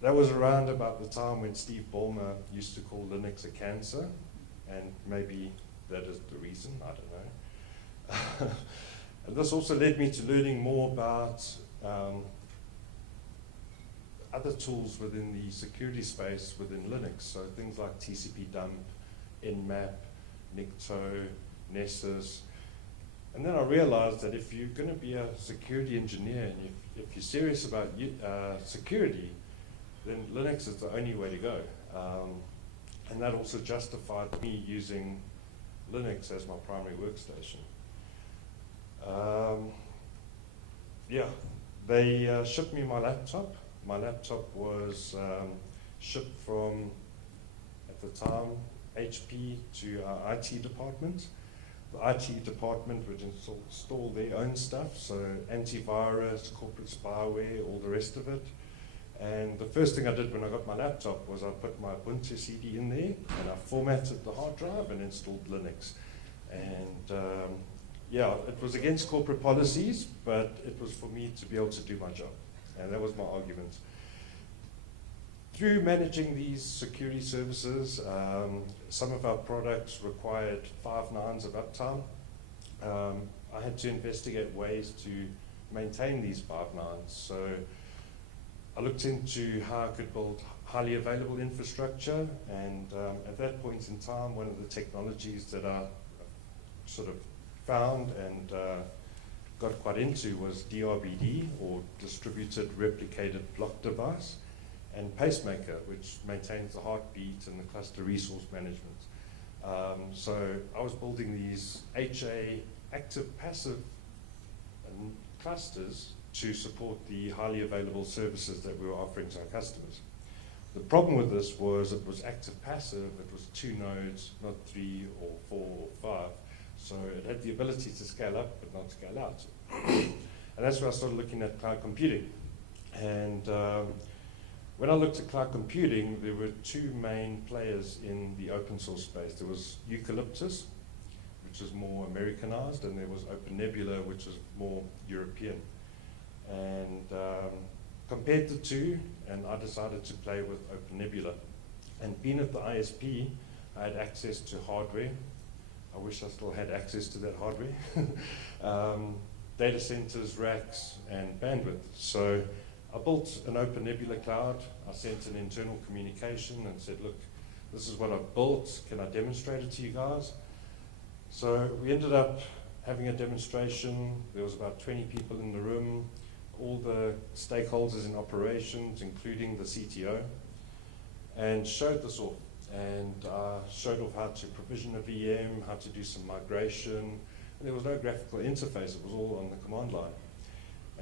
That was around about the time when Steve Ballmer used to call Linux a cancer, and maybe that is the reason, I don't know. And this also led me to learning more about other tools within the security space within Linux, so things like TCP dump, Nmap, Nikto, Nessus. And then I realized that if you're going to be a security engineer, and if you're serious about security, then Linux is the only way to go. And that also justified me using Linux as my primary workstation. They shipped me my laptop. My laptop was shipped from, at the time, HP to our IT department. The IT department would install their own stuff, so antivirus, corporate spyware, all the rest of it. And the first thing I did when I got my laptop was I put my Ubuntu CD in there, and I formatted the hard drive and installed Linux. And it was against corporate policies, but it was for me to be able to do my job. And that was my argument. Through managing these security services, some of our products required 5 nines of uptime. I had to investigate ways to maintain these 5 nines. So I looked into how I could build highly available infrastructure, and at that point in time, one of the technologies that I sort of found and got quite into was DRBD, or Distributed Replicated Block Device, and Pacemaker, which maintains the heartbeat and the cluster resource management. So I was building these HA active-passive clusters to support the highly available services that we were offering to our customers. The problem with this was it was active-passive. It was 2 nodes, not 3 or 4 or 5. So it had the ability to scale up, but not scale out. And that's where I started looking at cloud computing. And when I looked at cloud computing, there were 2 main players in the open source space. There was Eucalyptus, which was more Americanized, and there was OpenNebula, which was more European. And compared the two, and I decided to play with OpenNebula. And being at the ISP, I had access to hardware. I wish I still had access to that hardware. Data centers, racks, and bandwidth. So I built an OpenNebula cloud. I sent an internal communication and said, look, this is what I've built. Can I demonstrate it to you guys? So we ended up having a demonstration. There was about 20 people in the room, all the stakeholders in operations, including the CTO, and showed this off. And showed off how to provision a VM, how to do some migration. And there was no graphical interface, it was all on the command line.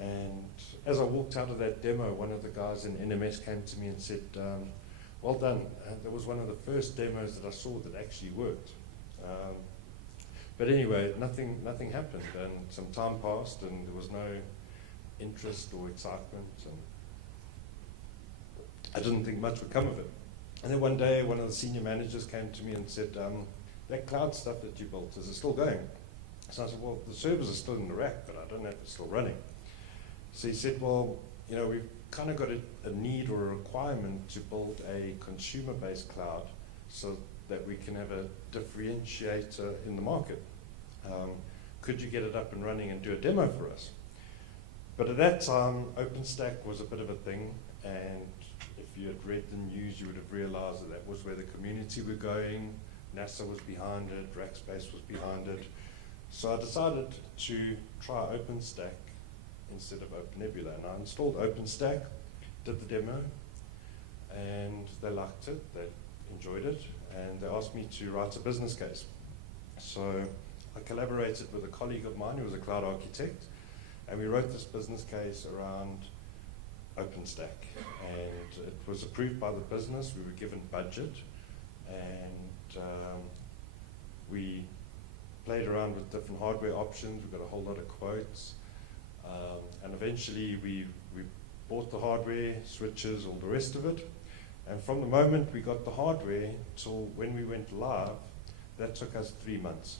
And as I walked out of that demo, one of the guys in NMS came to me and said, well done. That was one of the first demos that I saw that actually worked. But anyway, nothing happened, and some time passed, and there was no interest or excitement, and I didn't think much would come of it. And then one day, one of the senior managers came to me and said, that cloud stuff that you built, is it still going? So I said, well, the servers are still in the rack, but I don't know if it's still running. So he said, well, you know, we've kind of got a need or a requirement to build a consumer-based cloud so that we can have a differentiator in the market. Could you get it up and running and do a demo for us? But at that time, OpenStack was a bit of a thing, and if you had read the news, you would have realized that that was where the community were going. NASA was behind it, Rackspace was behind it. So I decided to try OpenStack instead of OpenNebula, and I installed OpenStack, did the demo, and they liked it, they enjoyed it, and they asked me to write a business case. So I collaborated with a colleague of mine who was a cloud architect, and we wrote this business case around OpenStack, and it was approved by the business. We were given budget, and we played around with different hardware options. We got a whole lot of quotes, and eventually we bought the hardware, switches, all the rest of it. And from the moment we got the hardware till when we went live, that took us 3 months.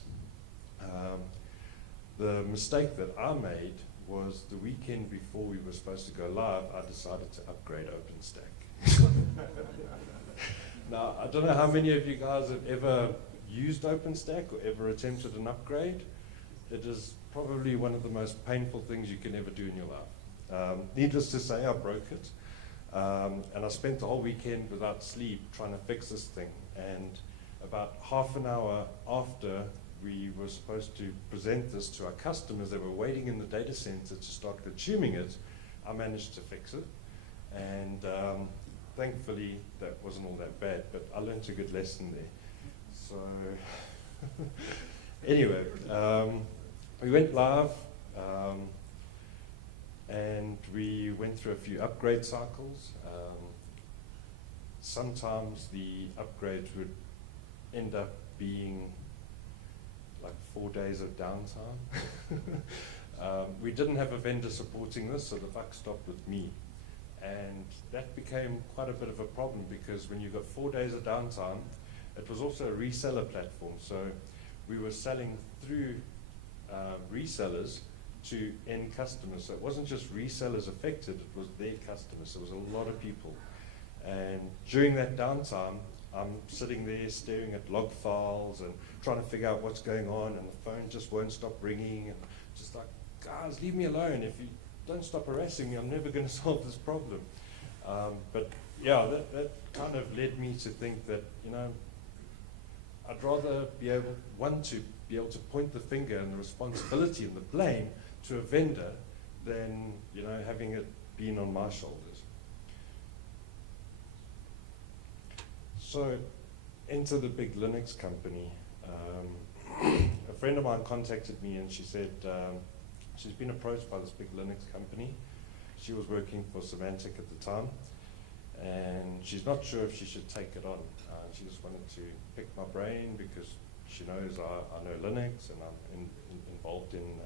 The mistake that I made was the weekend before we were supposed to go live, I decided to upgrade OpenStack. Now, I don't know how many of you guys have ever used OpenStack or ever attempted an upgrade. It is probably one of the most painful things you can ever do in your life. Needless to say, I broke it. And I spent the whole weekend without sleep trying to fix this thing. And about half an hour after we were supposed to present this to our customers that were waiting in the data center to start consuming it, I managed to fix it. And thankfully, that wasn't all that bad, but I learned a good lesson there. So anyway, we went live, and we went through a few upgrade cycles. Sometimes the upgrades would end up being like 4 days of downtime. We didn't have a vendor supporting this, so the buck stopped with me. And that became quite a bit of a problem, because when you got 4 days of downtime, it was also a reseller platform. So we were selling through resellers to end customers. So it wasn't just resellers affected, it was their customers. So it was a lot of people. And during that downtime, I'm sitting there staring at log files and trying to figure out what's going on, and the phone just won't stop ringing. And just like, guys, leave me alone. If you don't stop harassing me, I'm never going to solve this problem. But yeah, that kind of led me to think that, you know, I'd rather be able to point the finger and the responsibility and the blame to a vendor than, you know, having it being on my shoulders. So, enter the big Linux company. A friend of mine contacted me and she said she's been approached by this big Linux company. She was working for Symantec at the time, and she's not sure if she should take it on. She just wanted to pick my brain because she knows I know Linux and I'm involved in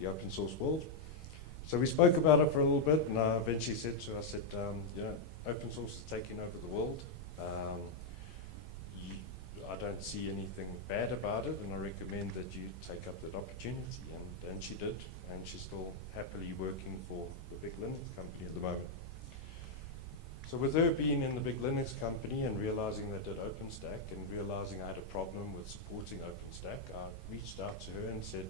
the open source world. So we spoke about it for a little bit, and I eventually said to her, I said, you know, open source is taking over the world. I don't see anything bad about it, and I recommend that you take up that opportunity. And she did, and she's still happily working for the big Linux company at the moment. So with her being in the big Linux company and realizing that at OpenStack and realizing I had a problem with supporting OpenStack, I reached out to her and said,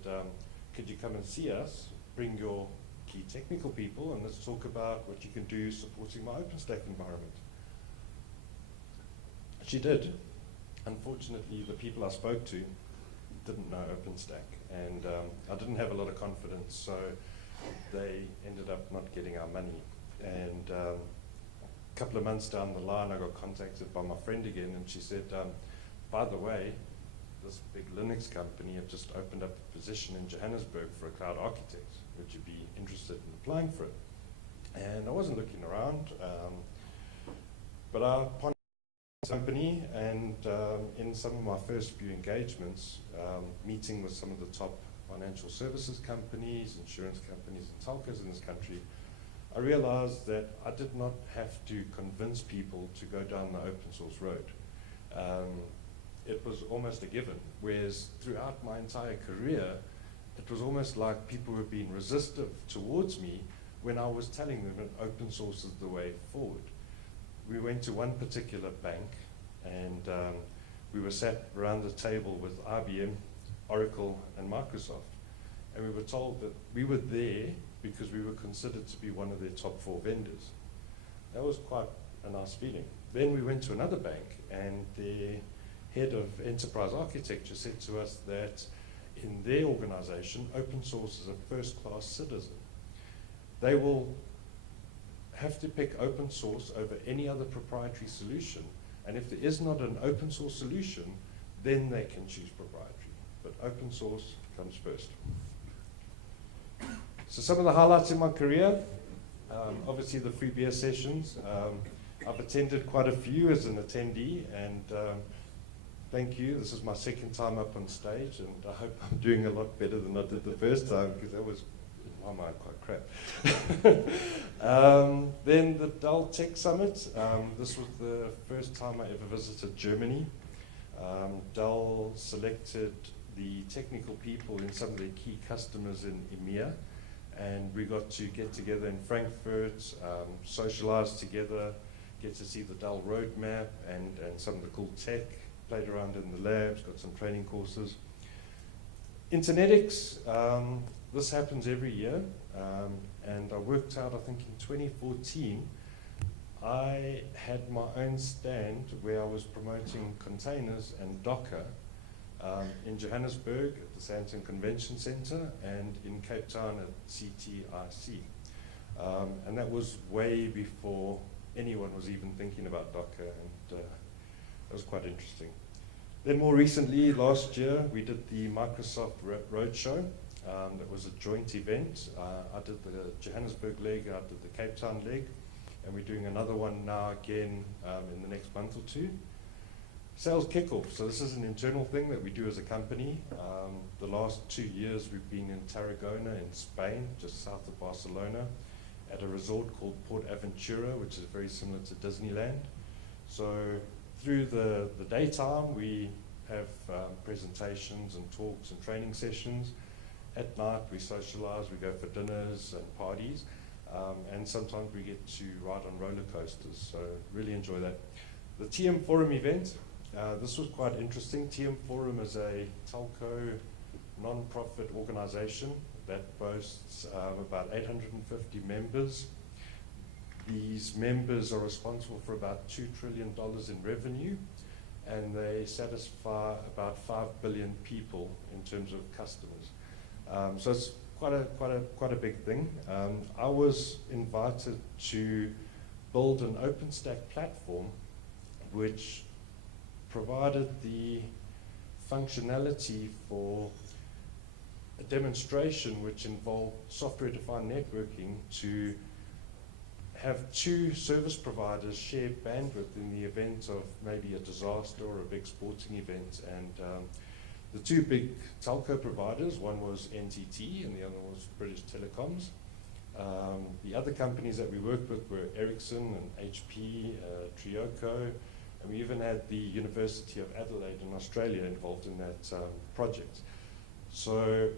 could you come and see us, bring your key technical people, and let's talk about what you can do supporting my OpenStack environment. She did. Unfortunately, the people I spoke to didn't know OpenStack, and I didn't have a lot of confidence, so they ended up not getting our money. And a couple of months down the line, I got contacted by my friend again, and she said, by the way, this big Linux company have just opened up a position in Johannesburg for a cloud architect. Would you be interested in applying for it? And I wasn't looking around, but I pondered the company, and in some of my first few engagements, meeting with some of the top financial services companies, insurance companies, and telcos in this country, I realized that I did not have to convince people to go down the open source road. It was almost a given, whereas throughout my entire career, it was almost like people were being resistive towards me when I was telling them that open source is the way forward. We went to one particular bank, and we were sat around the table with IBM, Oracle, and Microsoft, and we were told that we were there because we were considered to be one of their top 4 vendors. That was quite a nice feeling. Then we went to another bank, and their head of enterprise architecture said to us that in their organization, open source is a first-class citizen. They will have to pick open source over any other proprietary solution, and if there is not an open source solution, then they can choose proprietary. But open source comes first. So some of the highlights in my career, obviously the free beer sessions. I've attended quite a few as an attendee, and thank you. This is my second time up on stage, and I hope I'm doing a lot better than I did the first time, because that was, in my mind, quite crap. Then the Dell Tech Summit. This was the first time I ever visited Germany. Dell selected the technical people in some of their key customers in EMEA, and we got to get together in Frankfurt, socialize together, get to see the Dell roadmap and some of the cool tech, played around in the labs, got some training courses. Internetics, this happens every year, and I worked out, I think in 2014, I had my own stand where I was promoting containers and Docker in Johannesburg at the Sandton Convention Center and in Cape Town at CTIC. And that was way before anyone was even thinking about Docker, and that was quite interesting. Then more recently, last year, we did the Microsoft Roadshow. That was a joint event. I did the Johannesburg leg, I did the Cape Town leg, and we're doing another one now again in the next month or 2. Sales kickoff. So this is an internal thing that we do as a company. The last 2 years we've been in Tarragona in Spain, just south of Barcelona, at a resort called Port Aventura, which is very similar to Disneyland. So through the daytime we have presentations and talks and training sessions. At night we socialize, we go for dinners and parties, and sometimes we get to ride on roller coasters, so really enjoy that. The TM Forum event, this was quite interesting. TM Forum is a telco non-profit organization that boasts about 850 members. These members are responsible for about $2 trillion in revenue, and they satisfy about 5 billion people in terms of customers. So it's quite a big thing. I was invited to build an OpenStack platform which provided the functionality for a demonstration which involved software-defined networking to have 2 service providers share bandwidth in the event of maybe a disaster or a big sporting event. And the 2 big telco providers, one was NTT and the other was British Telecoms. The other companies that we worked with were Ericsson and HP, Trioco, And we even had the University of Adelaide in Australia involved in that project. So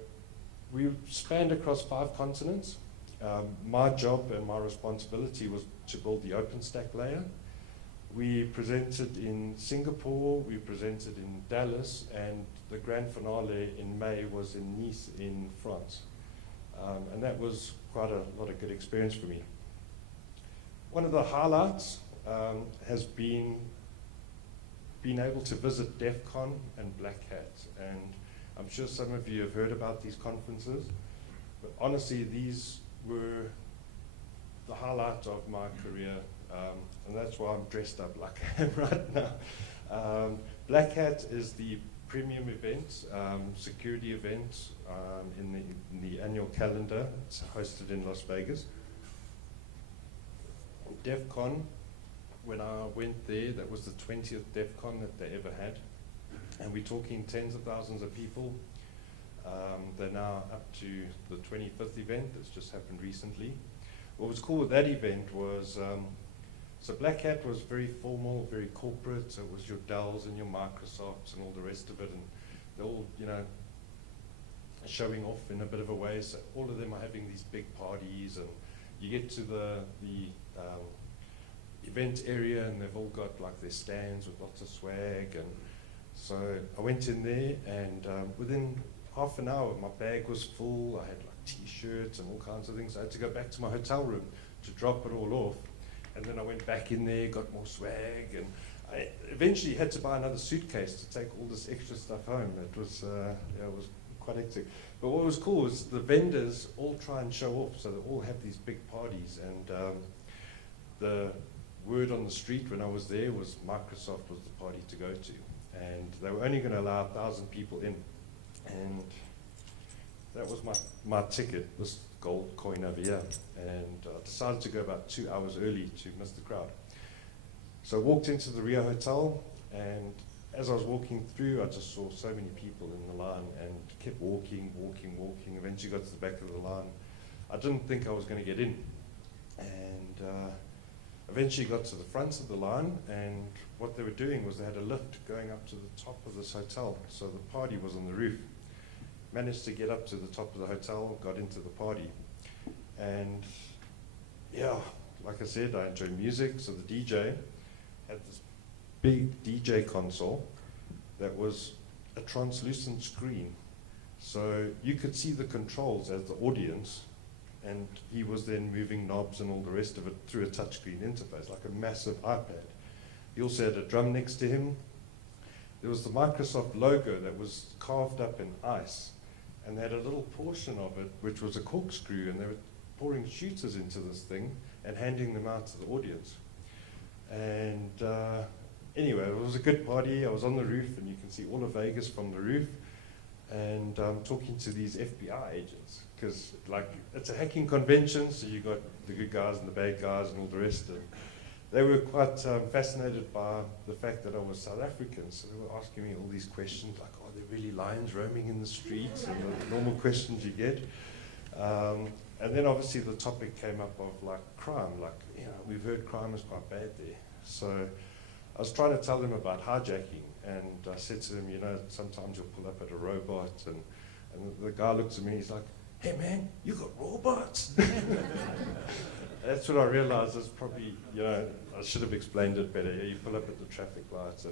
we spanned across 5 continents. My job and my responsibility was to build the OpenStack layer. We presented in Singapore, we presented in Dallas, and the grand finale in May was in Nice in France. And that was quite a lot of good experience for me. One of the highlights has been being able to visit DEF CON and Black Hat. And I'm sure some of you have heard about these conferences, but honestly, these were the highlight of my career, and that's why I'm dressed up like I am right now. Black Hat is the premium event, security event in the annual calendar. It's hosted in Las Vegas. DEF CON, when I went there, that was the 20th DEF CON that they ever had. And we're talking tens of thousands of people. They're now up to the 25th event that's just happened recently. What was cool with that event was, so Black Hat was very formal, very corporate. So it was your Dells and your Microsofts and all the rest of it. And they're all, you know, showing off in a bit of a way. So all of them are having these big parties, and you get to the event area and they've all got like their stands with lots of swag. And so I went in there, and within half an hour my bag was full. I had like t-shirts and all kinds of things. I had to go back to my hotel room to drop it all off, and then I went back in there, got more swag, and I eventually had to buy another suitcase to take all this extra stuff home. It was quite hectic. But what was cool was the vendors all try and show off, so they all have these big parties. And the word on the street when I was there was Microsoft was the party to go to, and they were only going to allow 1,000 people in, and that was my ticket, this gold coin over here. And I decided to go about 2 hours early to miss the crowd. So I walked into the Rio Hotel, and as I was walking through, I just saw so many people in the line and kept walking. Eventually got to the back of the line. I didn't think I was going to get in. And eventually got to the front of the line, and what they were doing was they had a lift going up to the top of this hotel. So the party was on the roof. Managed to get up to the top of the hotel, got into the party. And yeah, like I said, I enjoy music, so the DJ had this big DJ console that was a translucent screen. So you could see the controls as the audience, and he was then moving knobs and all the rest of it through a touchscreen interface, like a massive iPad. He also had a drum next to him. There was the Microsoft logo that was carved up in ice, and they had a little portion of it which was a corkscrew, and they were pouring shooters into this thing and handing them out to the audience. And anyway, it was a good party. I was on the roof, and you can see all of Vegas from the roof, and talking to these FBI agents, because like it's a hacking convention, so you got the good guys and the bad guys and all the rest. And they were quite fascinated by the fact that I was South African, so they were asking me all these questions like, are there really lions roaming in the streets, and the normal questions you get. And then obviously the topic came up of like crime, like, you know, we've heard crime is quite bad there. So I was trying to tell them about hijacking, and I said to them, you know, sometimes you'll pull up at a robot, and the guy looks at me, he's like, hey man, you got robots? That's what I realized is probably, you know, I should have explained it better. Yeah, you pull up at the traffic lights.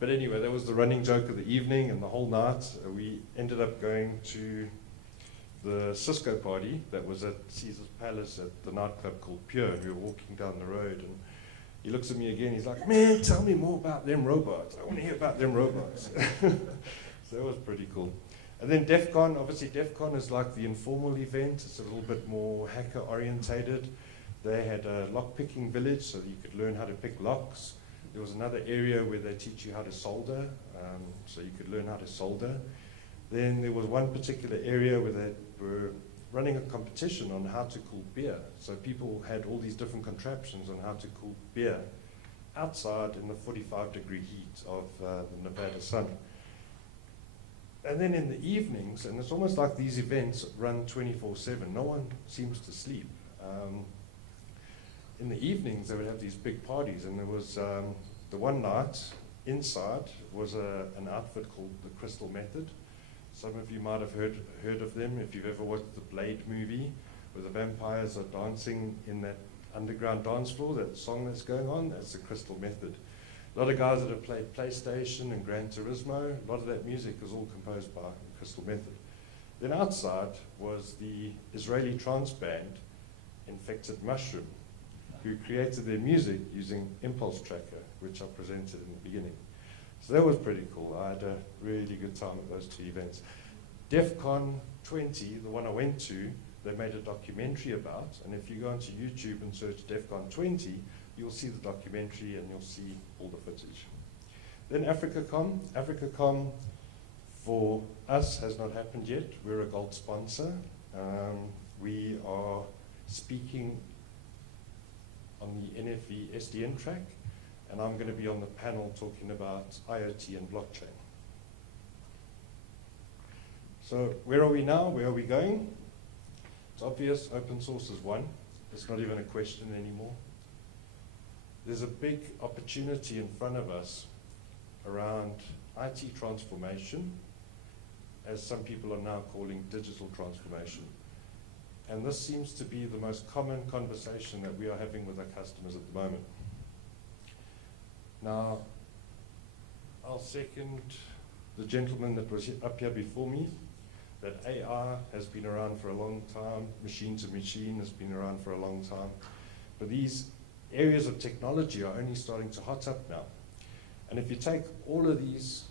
But anyway, that was the running joke of the evening, and the whole night we ended up going to the Cisco party that was at Caesar's Palace at the nightclub called Pure, and we were walking down the road, and he looks at me again, he's like, man, tell me more about them robots. I want to hear about them robots. So that was pretty cool. And then DEF CON, obviously DEF CON is like the informal event. It's a little bit more hacker orientated. They had a lock-picking village, so you could learn how to pick locks. There was another area where they teach you how to solder, so you could learn how to solder. Then there was one particular area where they were running a competition on how to cool beer. So people had all these different contraptions on how to cool beer outside in the 45-degree heat of the Nevada sun. And then in the evenings, and it's almost like these events run 24/7, no one seems to sleep. In the evenings, they would have these big parties, and there was the one night inside was an outfit called the Crystal Method. Some of you might have heard of them if you've ever watched the Blade movie, where the vampires are dancing in that underground dance floor, that song that's going on, that's the Crystal Method. A lot of guys that have played PlayStation and Gran Turismo, a lot of that music is all composed by the Crystal Method. Then outside was the Israeli trance band, Infected Mushroom, who created their music using Impulse Tracker, which I presented in the beginning. So that was pretty cool. I had a really good time at those two events. DEF CON 20, the one I went to, they made a documentary about, and if you go onto YouTube and search DEF CON 20, you'll see the documentary and you'll see all the footage. Then AfricaCom. AfricaCom for us has not happened yet. We're a gold sponsor. We are speaking on the NFV SDN track, and I'm going to be on the panel talking about IoT and blockchain. So where are we now? Where are we going? It's obvious open source is one. It's not even a question anymore. There's a big opportunity in front of us around IT transformation, as some people are now calling digital transformation. And this seems to be the most common conversation that we are having with our customers at the moment. Now, I'll second the gentleman that was up here before me, that AI has been around for a long time, machine to machine has been around for a long time, but these areas of technology are only starting to hot up now. And if you take all of these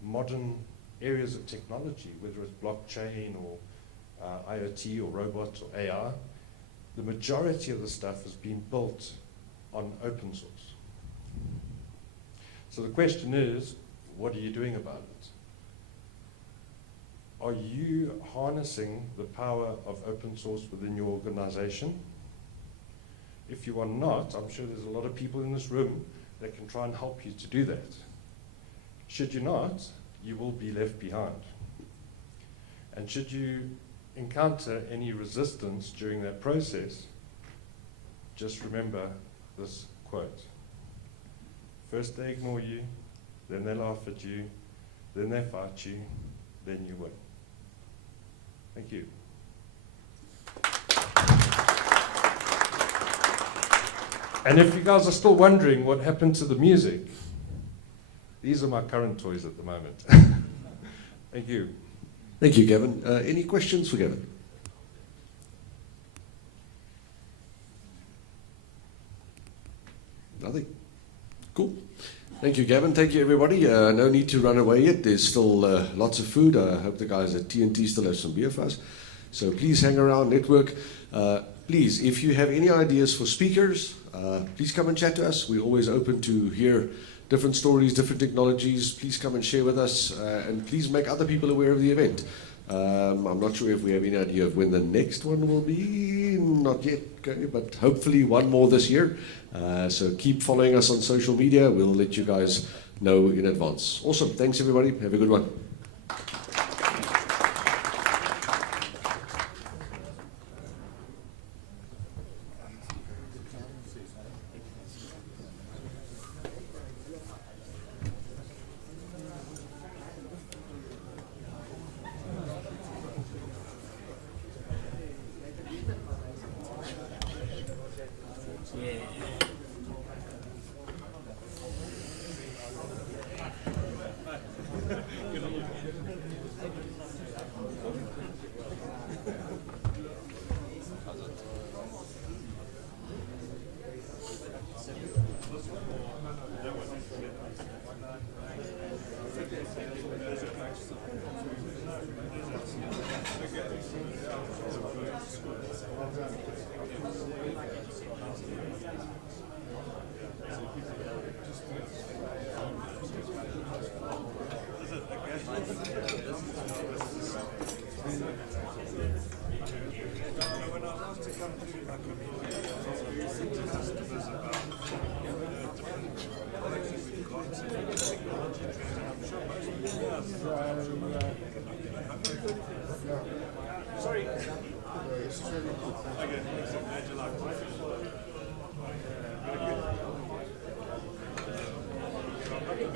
modern areas of technology, whether it's blockchain or IoT or robots or AI, the majority of the stuff has been built on open source. So the question is, what are you doing about it? Are you harnessing the power of open source within your organization? If you are not, I'm sure there's a lot of people in this room that can try and help you to do that. Should you not, you will be left behind. And should you encounter any resistance during that process, just remember this quote. First they ignore you, then they laugh at you, then they fight you, then you win. Thank you. And if you guys are still wondering what happened to the music, these are my current toys at the moment. Thank you. Thank you, Gavin. Any questions for Gavin? Nothing. Cool. Thank you, Gavin. Thank you, everybody. No need to run away yet. There's still lots of food. I hope the guys at TNT still have some beer for us. So please hang around, network. Please, if you have any ideas for speakers, please come and chat to us. We're always open to hear different stories, different technologies. Please come and share with us, and please make other people aware of the event. I'm not sure if we have any idea of when the next one will be. Not yet, okay, but hopefully one more this year. So keep following us on social media. We'll let you guys know in advance. Awesome. Thanks, everybody. Have a good one.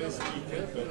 best speaker, but